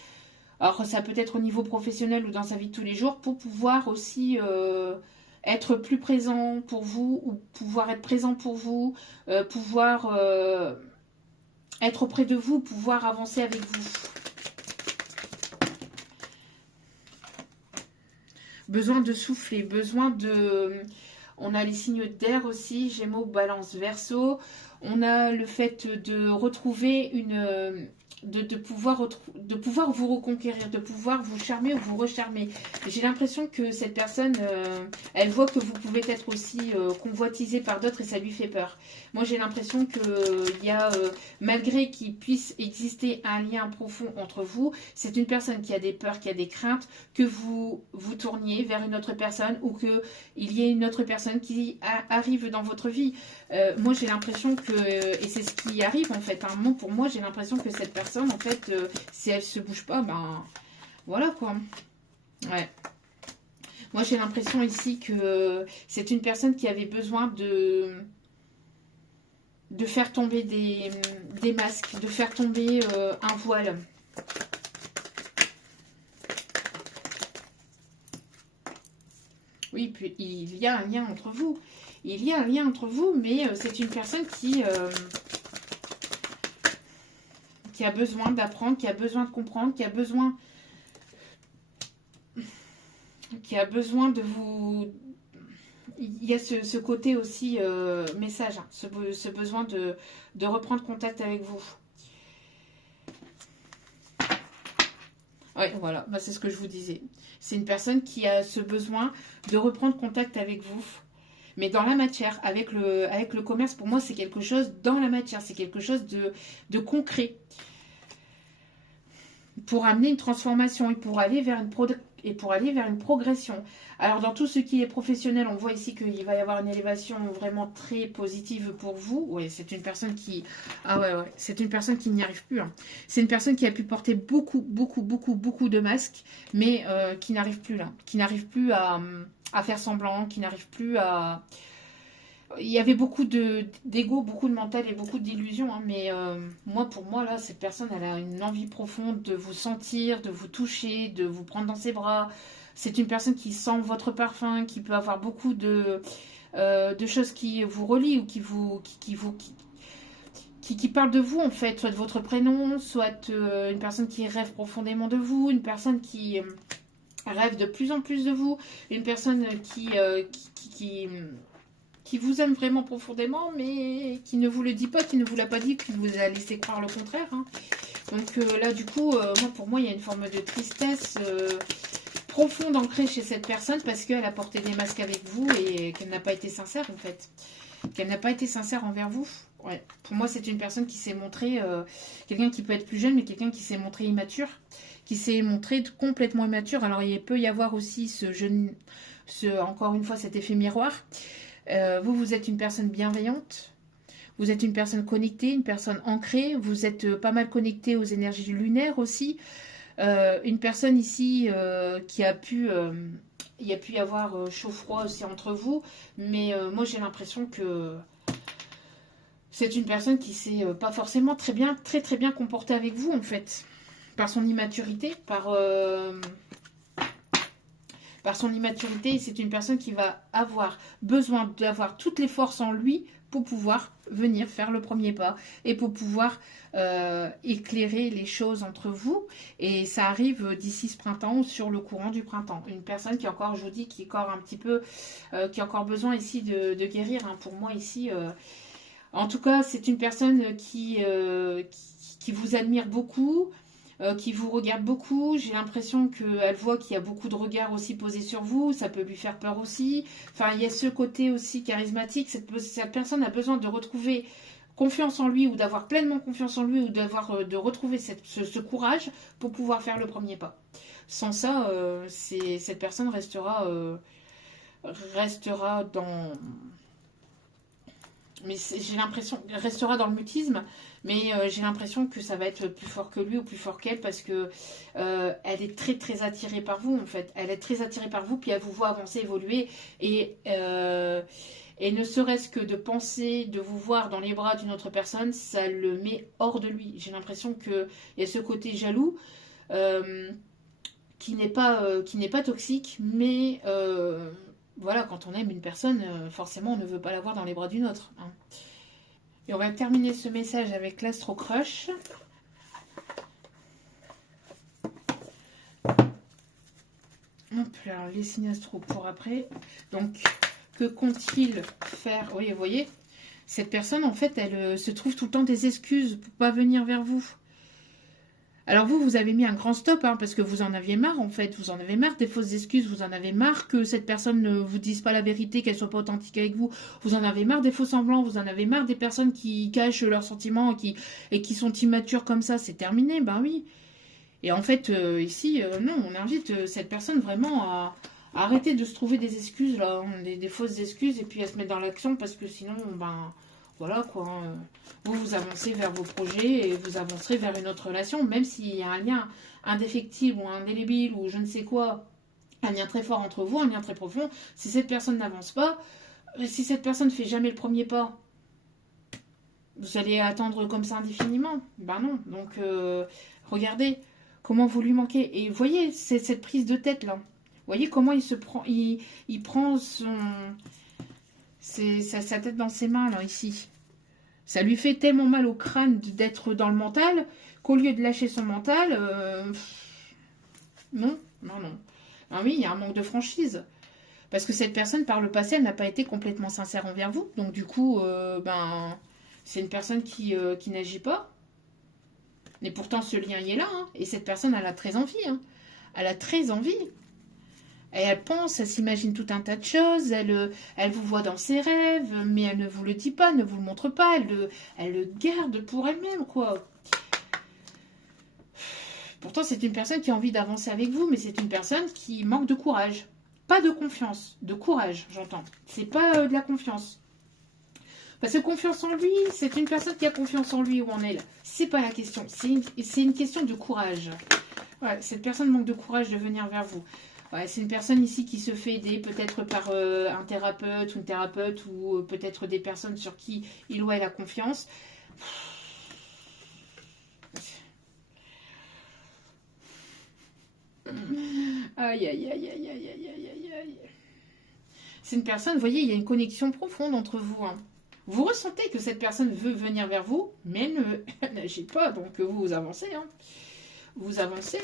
Alors ça peut être au niveau professionnel ou dans sa vie de tous les jours pour pouvoir aussi être plus présent pour vous ou pouvoir être présent pour vous, pouvoir être auprès de vous, pouvoir avancer avec vous. Besoin de souffler, besoin de... On a les signes d'air aussi, Gémeaux, Balance, Verseau. On a le fait de retrouver de pouvoir vous reconquérir, de pouvoir vous charmer ou vous recharmer. J'ai l'impression que cette personne, elle voit que vous pouvez être aussi convoitisé par d'autres et ça lui fait peur. Moi, j'ai l'impression qu'il y a, malgré qu'il puisse exister un lien profond entre vous, c'est une personne qui a des peurs, qui a des craintes, que vous vous tourniez vers une autre personne ou qu'il y ait une autre personne qui arrive dans votre vie. Moi, j'ai l'impression que, et c'est ce qui arrive en fait, hein, pour moi, j'ai l'impression que cette personne, en fait, si elle se bouge pas, ben voilà quoi. Ouais. Moi, j'ai l'impression ici que c'est une personne qui avait besoin de faire tomber des masques, de faire tomber un voile. Oui, puis il y a un lien entre vous. Il y a un lien entre vous, mais c'est une personne qui a besoin d'apprendre, qui a besoin de comprendre, qui a besoin de vous... Il y a ce côté aussi message, hein, ce besoin de reprendre contact avec vous. Oui, voilà, bah, c'est ce que je vous disais. C'est une personne qui a ce besoin de reprendre contact avec vous. Mais dans la matière, avec le commerce, pour moi, c'est quelque chose dans la matière. C'est quelque chose de concret. Pour amener une transformation et pour aller vers une progression. Alors, dans tout ce qui est professionnel, on voit ici qu'il va y avoir une élévation vraiment très positive pour vous. Oui, c'est une personne qui... Ah ouais, ouais. C'est une personne qui n'y arrive plus. Hein. C'est une personne qui a pu porter beaucoup, beaucoup, beaucoup, beaucoup de masques, mais qui n'arrive plus là. Qui n'arrive plus à faire semblant, qui n'arrive plus à... Il y avait beaucoup d'ego, beaucoup de mental et beaucoup d'illusions, hein, mais pour moi, là, cette personne, elle a une envie profonde de vous sentir, de vous toucher, de vous prendre dans ses bras. C'est une personne qui sent votre parfum, qui peut avoir beaucoup de choses qui vous relient ou qui parlent de vous, en fait, soit de votre prénom, soit une personne qui rêve profondément de vous, une personne qui rêve de plus en plus de vous, une personne qui vous aime vraiment profondément, mais qui ne vous le dit pas, qui ne vous l'a pas dit, qui vous a laissé croire le contraire. Hein. Donc là, du coup, pour moi, il y a une forme de tristesse profonde ancrée chez cette personne parce qu'elle a porté des masques avec vous et qu'elle n'a pas été sincère, en fait. Qu'elle n'a pas été sincère envers vous. Ouais. Pour moi, c'est une personne qui s'est montrée, quelqu'un qui peut être plus jeune, mais quelqu'un qui s'est montré immature, qui s'est montré complètement immature. Alors, il peut y avoir aussi encore une fois, cet effet miroir. Vous êtes une personne bienveillante, vous êtes une personne connectée, une personne ancrée, vous êtes pas mal connecté aux énergies lunaires aussi. Une personne ici qui a pu... il y a pu y avoir chaud-froid aussi entre vous, mais moi j'ai l'impression que c'est une personne qui s'est pas forcément très bien comportée avec vous en fait, par son immaturité, par son immaturité, c'est une personne qui va avoir besoin d'avoir toutes les forces en lui pour pouvoir venir faire le premier pas et pour pouvoir éclairer les choses entre vous. Et ça arrive d'ici ce printemps ou sur le courant du printemps. Une personne qui encore, je vous dis, qui est encore un petit peu, qui a encore besoin ici de guérir. Hein. Pour moi ici, en tout cas, c'est une personne qui vous admire beaucoup. Qui vous regarde beaucoup. J'ai l'impression qu'elle voit qu'il y a beaucoup de regards aussi posés sur vous. Ça peut lui faire peur aussi. Enfin, il y a ce côté aussi charismatique. Cette personne a besoin de retrouver confiance en lui ou d'avoir pleinement confiance en lui ou de retrouver ce courage pour pouvoir faire le premier pas. Sans ça, cette personne restera dans... Mais j'ai l'impression, restera dans le mutisme, mais j'ai l'impression que ça va être plus fort que lui ou plus fort qu'elle parce que elle est très très attirée par vous en fait. Elle est très attirée par vous, puis elle vous voit avancer, évoluer et ne serait-ce que de penser, de vous voir dans les bras d'une autre personne, ça le met hors de lui. J'ai l'impression qu'il y a ce côté jaloux qui n'est pas toxique, mais voilà, quand on aime une personne, forcément, on ne veut pas la voir dans les bras d'une autre. Hein. Et on va terminer ce message avec l'Astro Crush. Hop, alors les signes astro pour après. Donc, que compte-t-il faire? Oui, vous voyez, cette personne, en fait, elle se trouve tout le temps des excuses pour pas venir vers vous. Alors vous, vous avez mis un grand stop, hein, parce que vous en aviez marre, en fait. Vous en avez marre des fausses excuses, vous en avez marre que cette personne ne vous dise pas la vérité, qu'elle soit pas authentique avec vous. Vous en avez marre des faux semblants, vous en avez marre des personnes qui cachent leurs sentiments et qui sont immatures comme ça. C'est terminé, ben oui. Et en fait, ici, non, on invite cette personne vraiment à arrêter de se trouver des excuses, là, hein, des fausses excuses, et puis à se mettre dans l'action, parce que sinon, ben, voilà, quoi. Hein, vous, vous avancez vers vos projets, et vous avancerez vers une autre relation, même s'il y a un lien indéfectible, ou indélébile, ou je ne sais quoi, un lien très fort entre vous, un lien très profond. Si cette personne n'avance pas, si cette personne ne fait jamais le premier pas, vous allez attendre comme ça indéfiniment. Ben non. Donc, regardez comment vous lui manquez. Et voyez cette prise de tête là. Voyez comment il se prend, il prend sa tête dans ses mains là ici. Ça lui fait tellement mal au crâne d'être dans le mental qu'au lieu de lâcher son mental, non, non, non. Ah oui, il y a un manque de franchise. Parce que cette personne, par le passé, elle n'a pas été complètement sincère envers vous. Donc du coup, ben, c'est une personne qui n'agit pas. Mais pourtant, ce lien, il est là. Hein. Et cette personne, elle a très envie. Hein. Elle a très envie. Et elle pense, elle s'imagine tout un tas de choses. Elle vous voit dans ses rêves, mais elle ne vous le dit pas, ne vous le montre pas. Elle le garde pour elle-même, quoi. Pourtant, c'est une personne qui a envie d'avancer avec vous, mais c'est une personne qui manque de courage. Pas de confiance, de courage, j'entends. C'est pas de la confiance. Parce que confiance en lui, c'est une personne qui a confiance en lui ou en elle. C'est pas la question. C'est une question de courage. Ouais, cette personne manque de courage de venir vers vous. Ouais, c'est une personne ici qui se fait aider peut-être par un thérapeute ou une thérapeute ou peut-être des personnes sur qui il ou elle a confiance. Aïe, aïe, aïe, aïe, aïe, aïe, aïe, aïe. C'est une personne, vous voyez, il y a une connexion profonde entre vous. Hein. Vous ressentez que cette personne veut venir vers vous, mais elle n'agit pas, donc vous avancez. Hein. Vous avancez.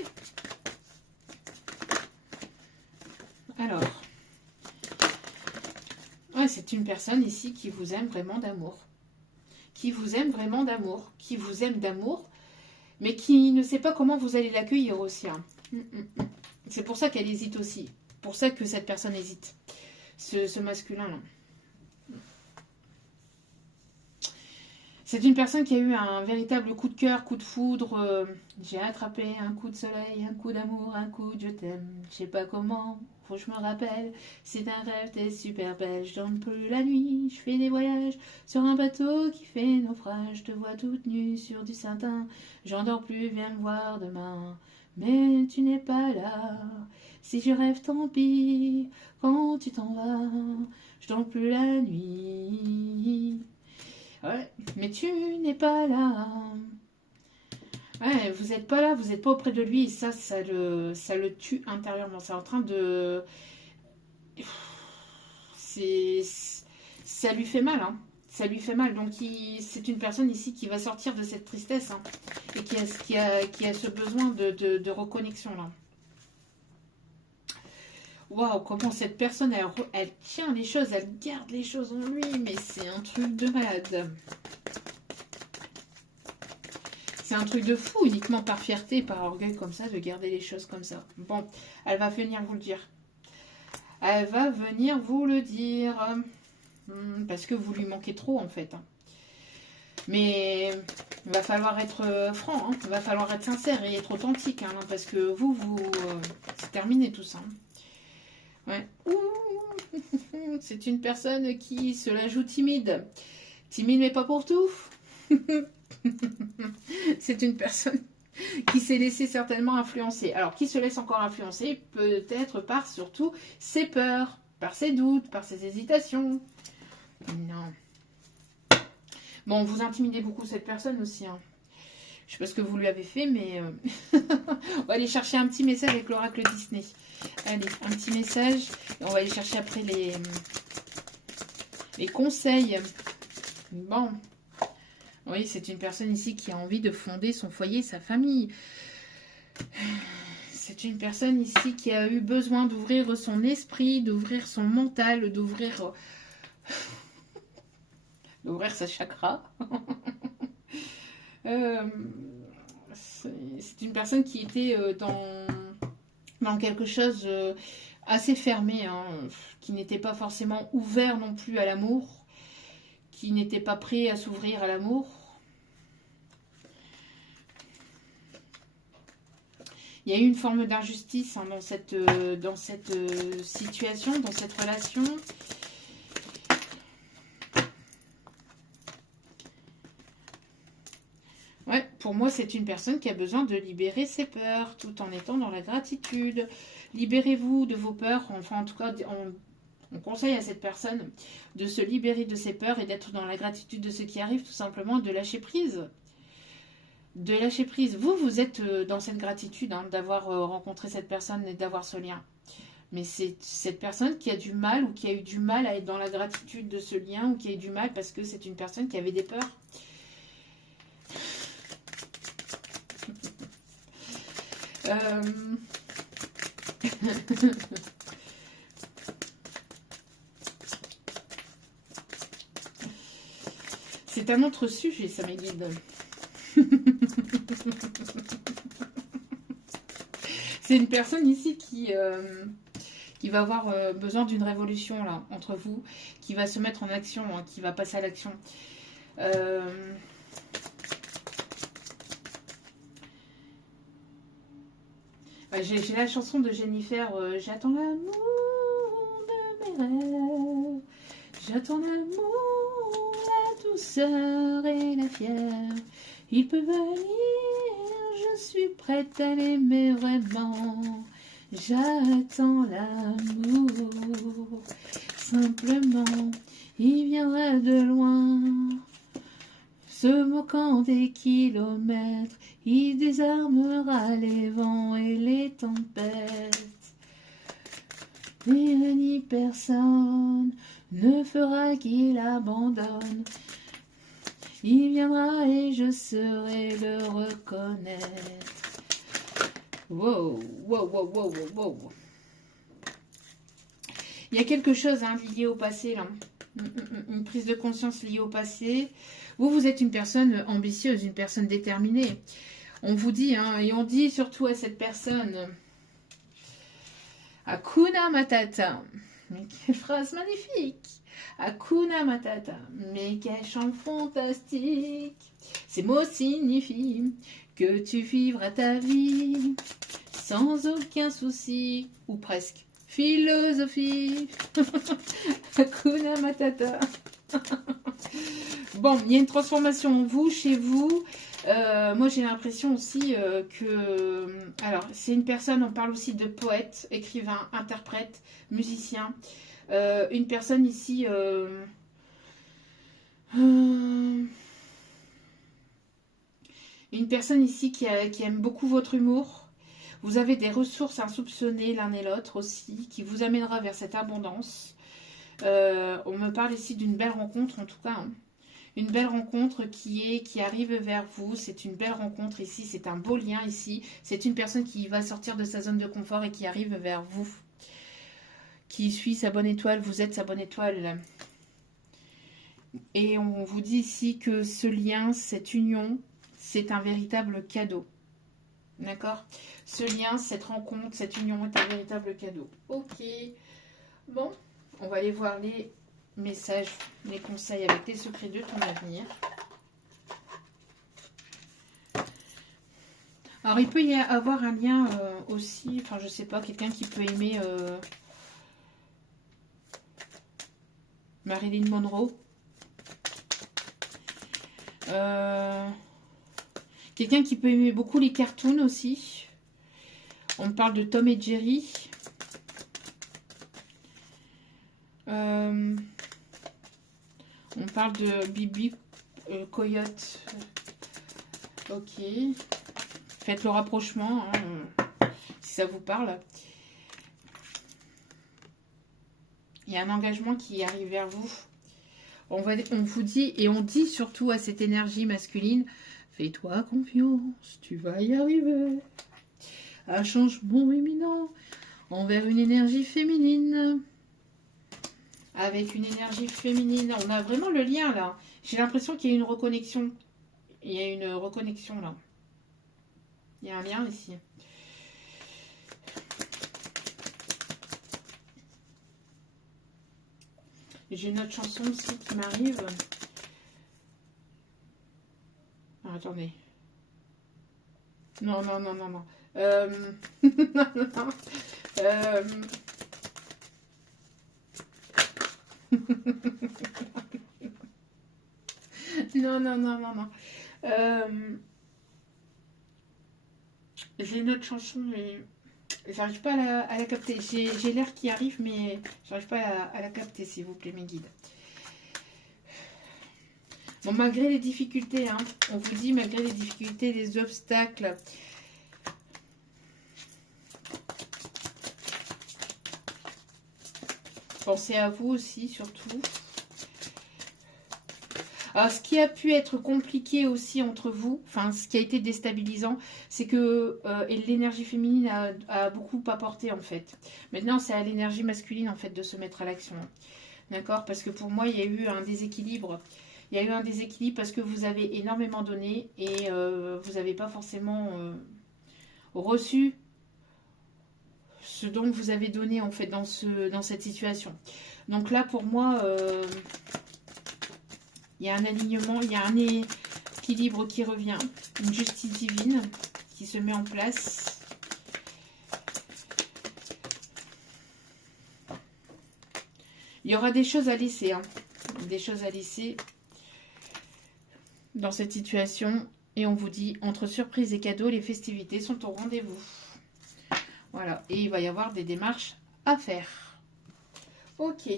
Alors, ouais, c'est une personne ici qui vous aime vraiment d'amour. Qui vous aime vraiment d'amour. Qui vous aime d'amour, mais qui ne sait pas comment vous allez l'accueillir aussi. Hein. C'est pour ça qu'elle hésite aussi. Pour ça que cette personne hésite. Ce masculin-là. C'est une personne qui a eu un véritable coup de cœur, coup de foudre. J'ai attrapé un coup de soleil, un coup d'amour, un coup de je t'aime. Je sais pas comment, faut que je me rappelle. C'est un rêve, t'es super belle. Je dorme plus la nuit, je fais des voyages sur un bateau qui fait naufrage. Je te vois toute nue sur du satin. J'en dors plus, viens me voir demain. Mais tu n'es pas là. Si je rêve, tant pis. Quand tu t'en vas, je dors plus la nuit. Ouais, mais tu n'es pas là. Ouais, vous n'êtes pas là, vous n'êtes pas auprès de lui. Et ça le tue intérieurement. C'est en train de... C'est... Ça lui fait mal, hein. Ça lui fait mal. Donc, c'est une personne ici qui va sortir de cette tristesse, hein, et qui a ce besoin de reconnexion, là. Waouh, comment cette personne, elle tient les choses, elle garde les choses en lui, mais c'est un truc de malade. C'est un truc de fou, uniquement par fierté, par orgueil comme ça, de garder les choses comme ça. Bon, elle va venir vous le dire. Elle va venir vous le dire. Parce que vous lui manquez trop, en fait. Mais il va falloir être franc, hein. Il va falloir être sincère et être authentique, hein, parce que c'est terminé tout ça. Ouais. C'est une personne qui se la joue timide. Timide, mais pas pour tout. C'est une personne qui s'est laissée certainement influencer. Alors, qui se laisse encore influencer? Peut-être par surtout ses peurs, par ses doutes, par ses hésitations. Non. Bon, vous intimidez beaucoup cette personne aussi. Hein. Je sais pas ce que vous lui avez fait, mais on va aller chercher un petit message avec l'oracle Disney. Allez, un petit message. Et on va aller chercher après les conseils. Bon. Oui, c'est une personne ici qui a envie de fonder son foyer, sa famille. C'est une personne ici qui a eu besoin d'ouvrir son esprit, d'ouvrir son mental, d'ouvrir sa chakra. C'est une personne qui était dans quelque chose assez fermé, hein, qui n'était pas forcément ouvert non plus à l'amour, qui n'était pas prêt à s'ouvrir à l'amour. Il y a eu une forme d'injustice, hein, dans cette situation, dans cette relation. Ouais, pour moi, c'est une personne qui a besoin de libérer ses peurs, tout en étant dans la gratitude. Libérez-vous de vos peurs. Enfin, en tout cas, on conseille à cette personne de se libérer de ses peurs et d'être dans la gratitude de ce qui arrive, tout simplement, de lâcher prise. De lâcher prise. Vous êtes dans cette gratitude, hein, d'avoir rencontré cette personne et d'avoir ce lien. Mais c'est cette personne qui a du mal ou qui a eu du mal à être dans la gratitude de ce lien ou qui a eu du mal parce que c'est une personne qui avait des peurs. C'est un autre sujet, ça, mes guides. C'est une personne ici qui va avoir besoin d'une révolution là entre vous, qui va se mettre en action, hein, qui va passer à l'action. J'ai la chanson de Jennifer, j'attends l'amour de mes rêves, j'attends l'amour, la douceur et la fièvre, il peut venir, je suis prête à l'aimer vraiment, j'attends l'amour, simplement, il viendra de loin, se moquant des kilomètres, il désarmera les vents et les tempêtes. Ni personne ne fera qu'il abandonne. Il viendra et je saurai le reconnaître. Wow, wow, wow, wow, wow, wow. Il y a quelque chose, hein, lié au passé, là. Une prise de conscience liée au passé. Vous êtes une personne ambitieuse, une personne déterminée. On vous dit, hein, et on dit surtout à cette personne, Hakuna Matata. Mais quelle phrase magnifique! Hakuna Matata. Mais quel chant fantastique! Ces mots signifient que tu vivras ta vie sans aucun souci, ou presque. Philosophie. Hakuna Matata. Bon, il y a une transformation en vous, chez vous. Moi, j'ai l'impression aussi que... Alors, c'est une personne, on parle aussi de poète, écrivain, interprète, musicien. Une personne ici... une personne ici qui aime beaucoup votre humour. Vous avez des ressources insoupçonnées l'un et l'autre aussi, qui vous amènera vers cette abondance. On me parle ici d'une belle rencontre, en tout cas. Hein. Une belle rencontre qui arrive vers vous. C'est une belle rencontre ici. C'est un beau lien ici. C'est une personne qui va sortir de sa zone de confort et qui arrive vers vous. Qui suit sa bonne étoile. Vous êtes sa bonne étoile. Et on vous dit ici que ce lien, cette union, c'est un véritable cadeau. D'accord? Ce lien, cette rencontre, cette union est un véritable cadeau. Ok. Bon, on va aller voir les messages, les conseils avec les secrets de ton avenir. Alors, il peut y avoir un lien aussi, enfin, je sais pas, quelqu'un qui peut aimer Marilyn Monroe. Quelqu'un qui peut aimer beaucoup les cartoons aussi. On parle de Tom et Jerry. On parle de Bibi Coyote. Ok. Faites le rapprochement, hein, si ça vous parle. Il y a un engagement qui arrive vers vous. On vous dit, et on dit surtout à cette énergie masculine, fais-toi confiance, tu vas y arriver. Un changement imminent envers une énergie féminine. Avec une énergie féminine, on a vraiment le lien là. J'ai l'impression qu'il y a une reconnexion. Il y a une reconnexion là. Il y a un lien ici. J'ai une autre chanson aussi qui m'arrive. Ah, attendez. Non, non, non, non, non. Non, non, non. Non, non, non, non, non. J'ai une autre chanson, mais j'arrive pas à la capter. J'ai l'air qui arrive, mais j'arrive pas à la capter, s'il vous plaît, mes guides. Bon, malgré les difficultés, hein, on vous dit, malgré les difficultés, les obstacles, pensez à vous aussi, surtout. Alors, ce qui a pu être compliqué aussi entre vous, enfin, ce qui a été déstabilisant, c'est que l'énergie féminine a beaucoup apporté, en fait. Maintenant, c'est à l'énergie masculine, en fait, de se mettre à l'action. D'accord? Parce que pour moi, il y a eu un déséquilibre. Il y a eu un déséquilibre parce que vous avez énormément donné et vous n'avez pas forcément reçu ce dont vous avez donné, en fait, dans cette situation. Donc là, pour moi... il y a un alignement, il y a un équilibre qui revient, une justice divine qui se met en place. Il y aura des choses à laisser, hein, des choses à laisser dans cette situation. Et on vous dit, entre surprise et cadeaux, les festivités sont au rendez-vous. Voilà, et il va y avoir des démarches à faire. Ok.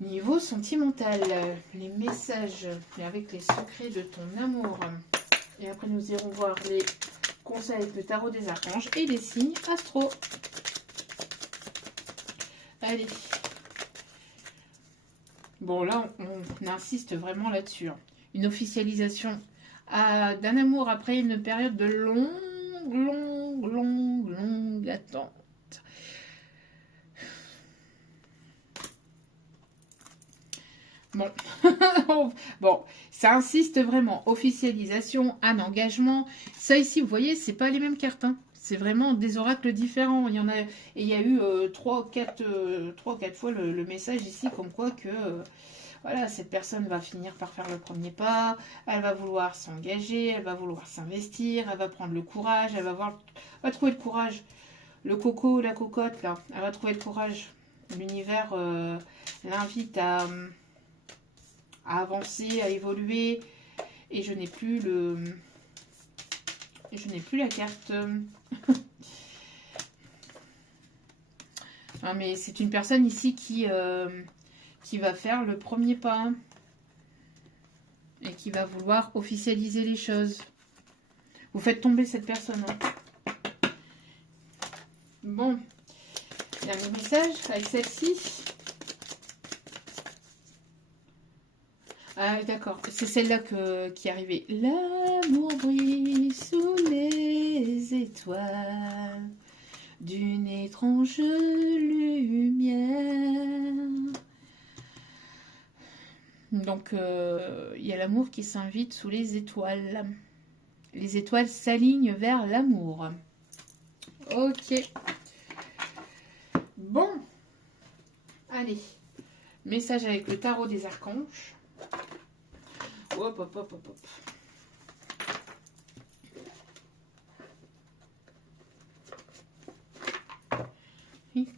Niveau sentimental, les messages avec les secrets de ton amour. Et après, nous irons voir les conseils avec le tarot des archanges et les signes astro. Allez. Bon, là, on insiste vraiment là-dessus. Hein. Une officialisation d'un amour après une période de longue attente. Bon, bon, ça insiste vraiment. Officialisation, un engagement. Ça ici, vous voyez, c'est pas les mêmes cartes. Hein. C'est vraiment des oracles différents. Il y en a, et il y a eu 3 ou 4 fois le message ici, comme quoi que voilà, cette personne va finir par faire le premier pas. Elle va vouloir s'engager, elle va vouloir s'investir, elle va prendre le courage, elle va trouver le courage. Le coco, la cocotte, là, elle va trouver le courage. L'univers l'invite à avancer, à évoluer. Et je n'ai plus la carte. Non, mais c'est une personne ici qui va faire le premier pas. Et qui va vouloir officialiser les choses. Vous faites tomber cette personne. Hein. Bon. Dernier message avec celle-ci. Ah, d'accord. C'est celle-là qui est arrivée. L'amour brille sous les étoiles d'une étrange lumière. Donc, il y a l'amour qui s'invite sous les étoiles. Les étoiles s'alignent vers l'amour. Ok. Bon. Allez. Message avec le tarot des archanges. Hop, hop, hop, hop, hop. Éclaire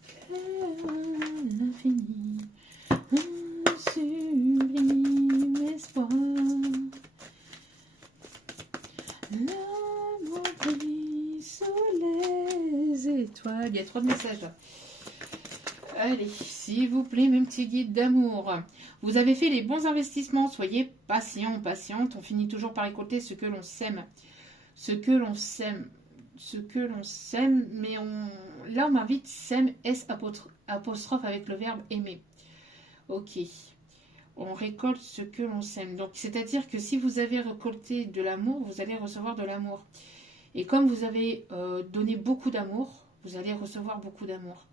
l'infini, un sublime espoir. L'amour brille sous les étoiles. Il y a 3 messages là. Allez, s'il vous plaît, mes petits guides d'amour. Vous avez fait les bons investissements. Soyez patient, patiente. On finit toujours par récolter ce que l'on sème. Ce que l'on sème. Ce que l'on sème. Mais là, on m'invite sème S apostrophe avec le verbe aimer. Ok. On récolte ce que l'on sème. Donc, c'est-à-dire que si vous avez récolté de l'amour, vous allez recevoir de l'amour. Et comme vous avez donné beaucoup d'amour, vous allez recevoir beaucoup d'amour.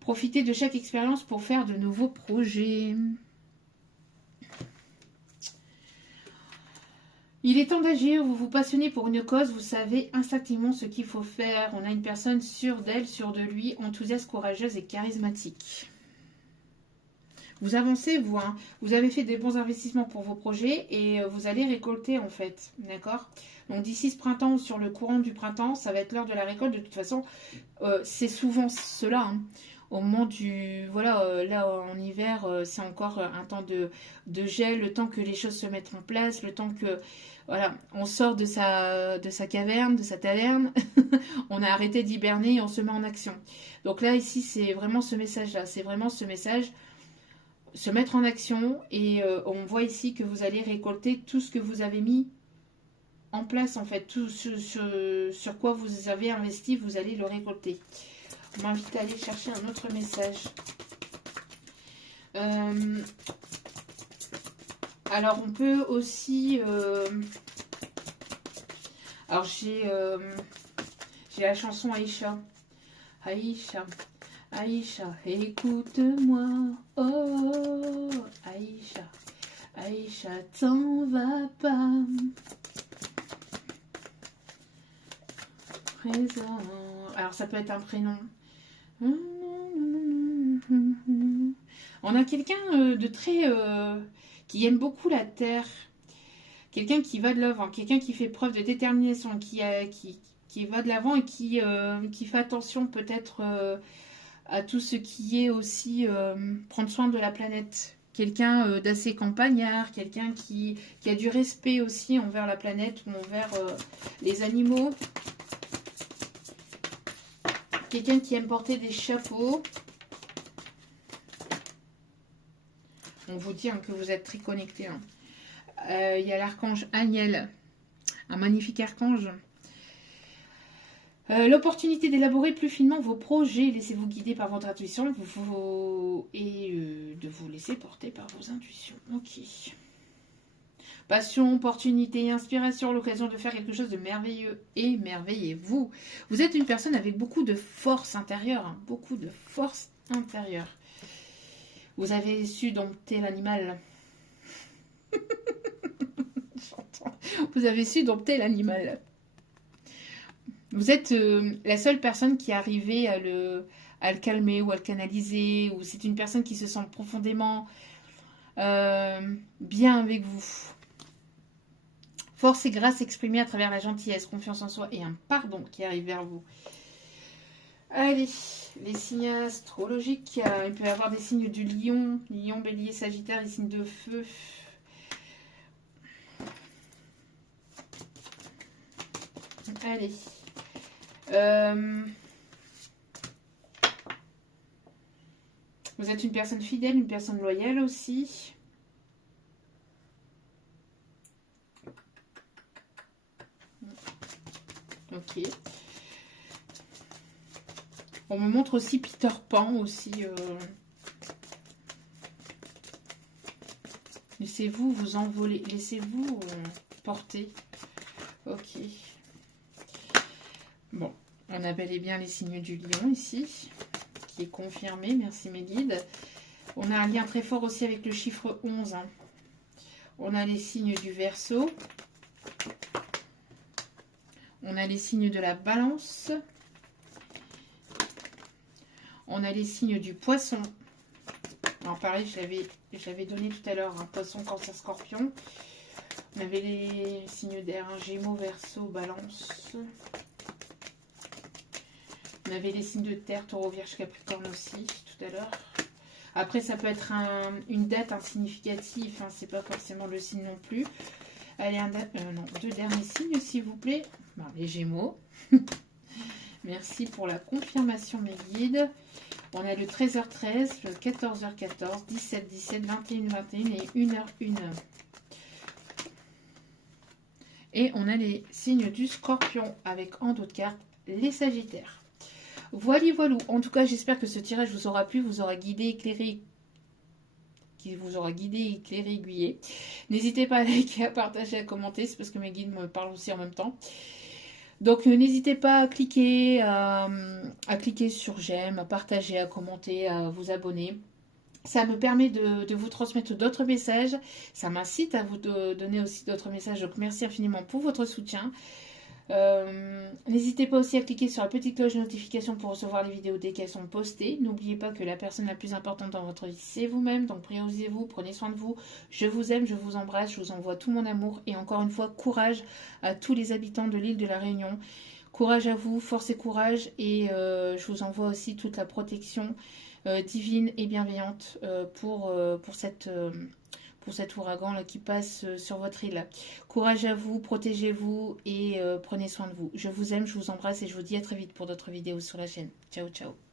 Profitez de chaque expérience pour faire de nouveaux projets. Il est temps d'agir, vous vous passionnez pour une cause, vous savez instinctivement ce qu'il faut faire. On a une personne sûre d'elle, sûre de lui, enthousiaste, courageuse et charismatique. Vous avancez, vous, hein. Vous avez fait des bons investissements pour vos projets et vous allez récolter en fait, d'accord? Donc d'ici ce printemps, sur le courant du printemps, ça va être l'heure de la récolte. De toute façon, c'est souvent cela, hein. Au moment du... Voilà, là en hiver, c'est encore un temps de gel, le temps que les choses se mettent en place, le temps que... Voilà, on sort de sa caverne, de sa taverne, on a arrêté d'hiberner et on se met en action. Donc là, ici, c'est vraiment ce message-là, c'est vraiment ce message se mettre en action et on voit ici que vous allez récolter tout ce que vous avez mis en place en fait, tout sur quoi vous avez investi, vous allez le récolter. On m'invite à aller chercher un autre message. Alors on peut aussi... alors j'ai la chanson Aïcha. Aïcha. Aïcha, écoute-moi, oh, Aïcha, Aïcha, t'en vas pas, présent, alors ça peut être un prénom. On a quelqu'un de très, qui aime beaucoup la terre, quelqu'un qui va de l'avant, quelqu'un qui fait preuve de détermination, qui va de l'avant et qui fait attention peut-être... à tout ce qui est aussi prendre soin de la planète. Quelqu'un d'assez campagnard, quelqu'un qui a du respect aussi envers la planète ou envers les animaux. Quelqu'un qui aime porter des chapeaux. On vous dit hein, que vous êtes très connectés. Hein. Il y a l'archange Aniel, un magnifique archange. L'opportunité d'élaborer plus finement vos projets. Laissez-vous guider par votre intuition et de vous laisser porter par vos intuitions. Ok. Passion, opportunité, inspiration, l'occasion de faire quelque chose de merveilleux. Émerveillez-vous. Vous êtes une personne avec beaucoup de force intérieure. Hein, beaucoup de force intérieure. Vous avez su dompter l'animal. Vous avez su dompter l'animal. Vous êtes la seule personne qui est arrivée à le calmer ou à le canaliser, ou c'est une personne qui se sent profondément bien avec vous. Force et grâce exprimée à travers la gentillesse, confiance en soi et un pardon qui arrive vers vous. Allez, les signes astrologiques, il peut y avoir des signes du lion, bélier, sagittaire, les signes de feu. Allez. Vous êtes une personne fidèle, une personne loyale aussi. Ok. On me montre aussi Peter Pan aussi. Laissez-vous vous envoler, laissez-vous porter. Ok. Bon, on a bel et bien les signes du lion ici, qui est confirmé, merci mes guides. On a un lien très fort aussi avec le chiffre 11. Hein. On a les signes du Verseau. On a les signes de la Balance. On a les signes du Poisson. Alors pareil, j'avais donné tout à l'heure un Poisson, Cancer, Scorpion. On avait les signes d'air, hein, Gémeaux, Verseau, Balance. On avait les signes de terre, Taureau, Vierge, Capricorne aussi, tout à l'heure. Après, ça peut être une date insignificative, hein, c'est pas forcément le signe non plus. Allez, non, deux derniers signes, s'il vous plaît. Bon, les Gémeaux. Merci pour la confirmation, mes guides. On a le 13h13, le 14h14, 17h17, 21h21 et 1h01. Et on a les signes du Scorpion avec en d'autres cartes les Sagittaires. Voilà. En tout cas, j'espère que ce tirage vous aura plu, vous aura guidé, éclairé, aiguillé. N'hésitez pas à liker, à partager, à commenter, c'est parce que mes guides me parlent aussi en même temps. Donc n'hésitez pas à cliquer sur j'aime, à partager, à commenter, à vous abonner. Ça me permet de vous transmettre d'autres messages. Ça m'incite à vous donner aussi d'autres messages. Donc merci infiniment pour votre soutien. N'hésitez pas aussi à cliquer sur la petite cloche de notification pour recevoir les vidéos dès qu'elles sont postées. N'oubliez pas que la personne la plus importante dans votre vie, c'est vous-même. Donc priorisez-vous, prenez soin de vous. Je vous aime, je vous embrasse, je vous envoie tout mon amour. Et encore une fois, courage à tous les habitants de l'île de la Réunion. Courage à vous, force et courage. Et je vous envoie aussi toute la protection divine et bienveillante pour cet ouragan là, qui passe sur votre île. Courage à vous, protégez-vous et prenez soin de vous. Je vous aime, je vous embrasse et je vous dis à très vite pour d'autres vidéos sur la chaîne. Ciao, ciao.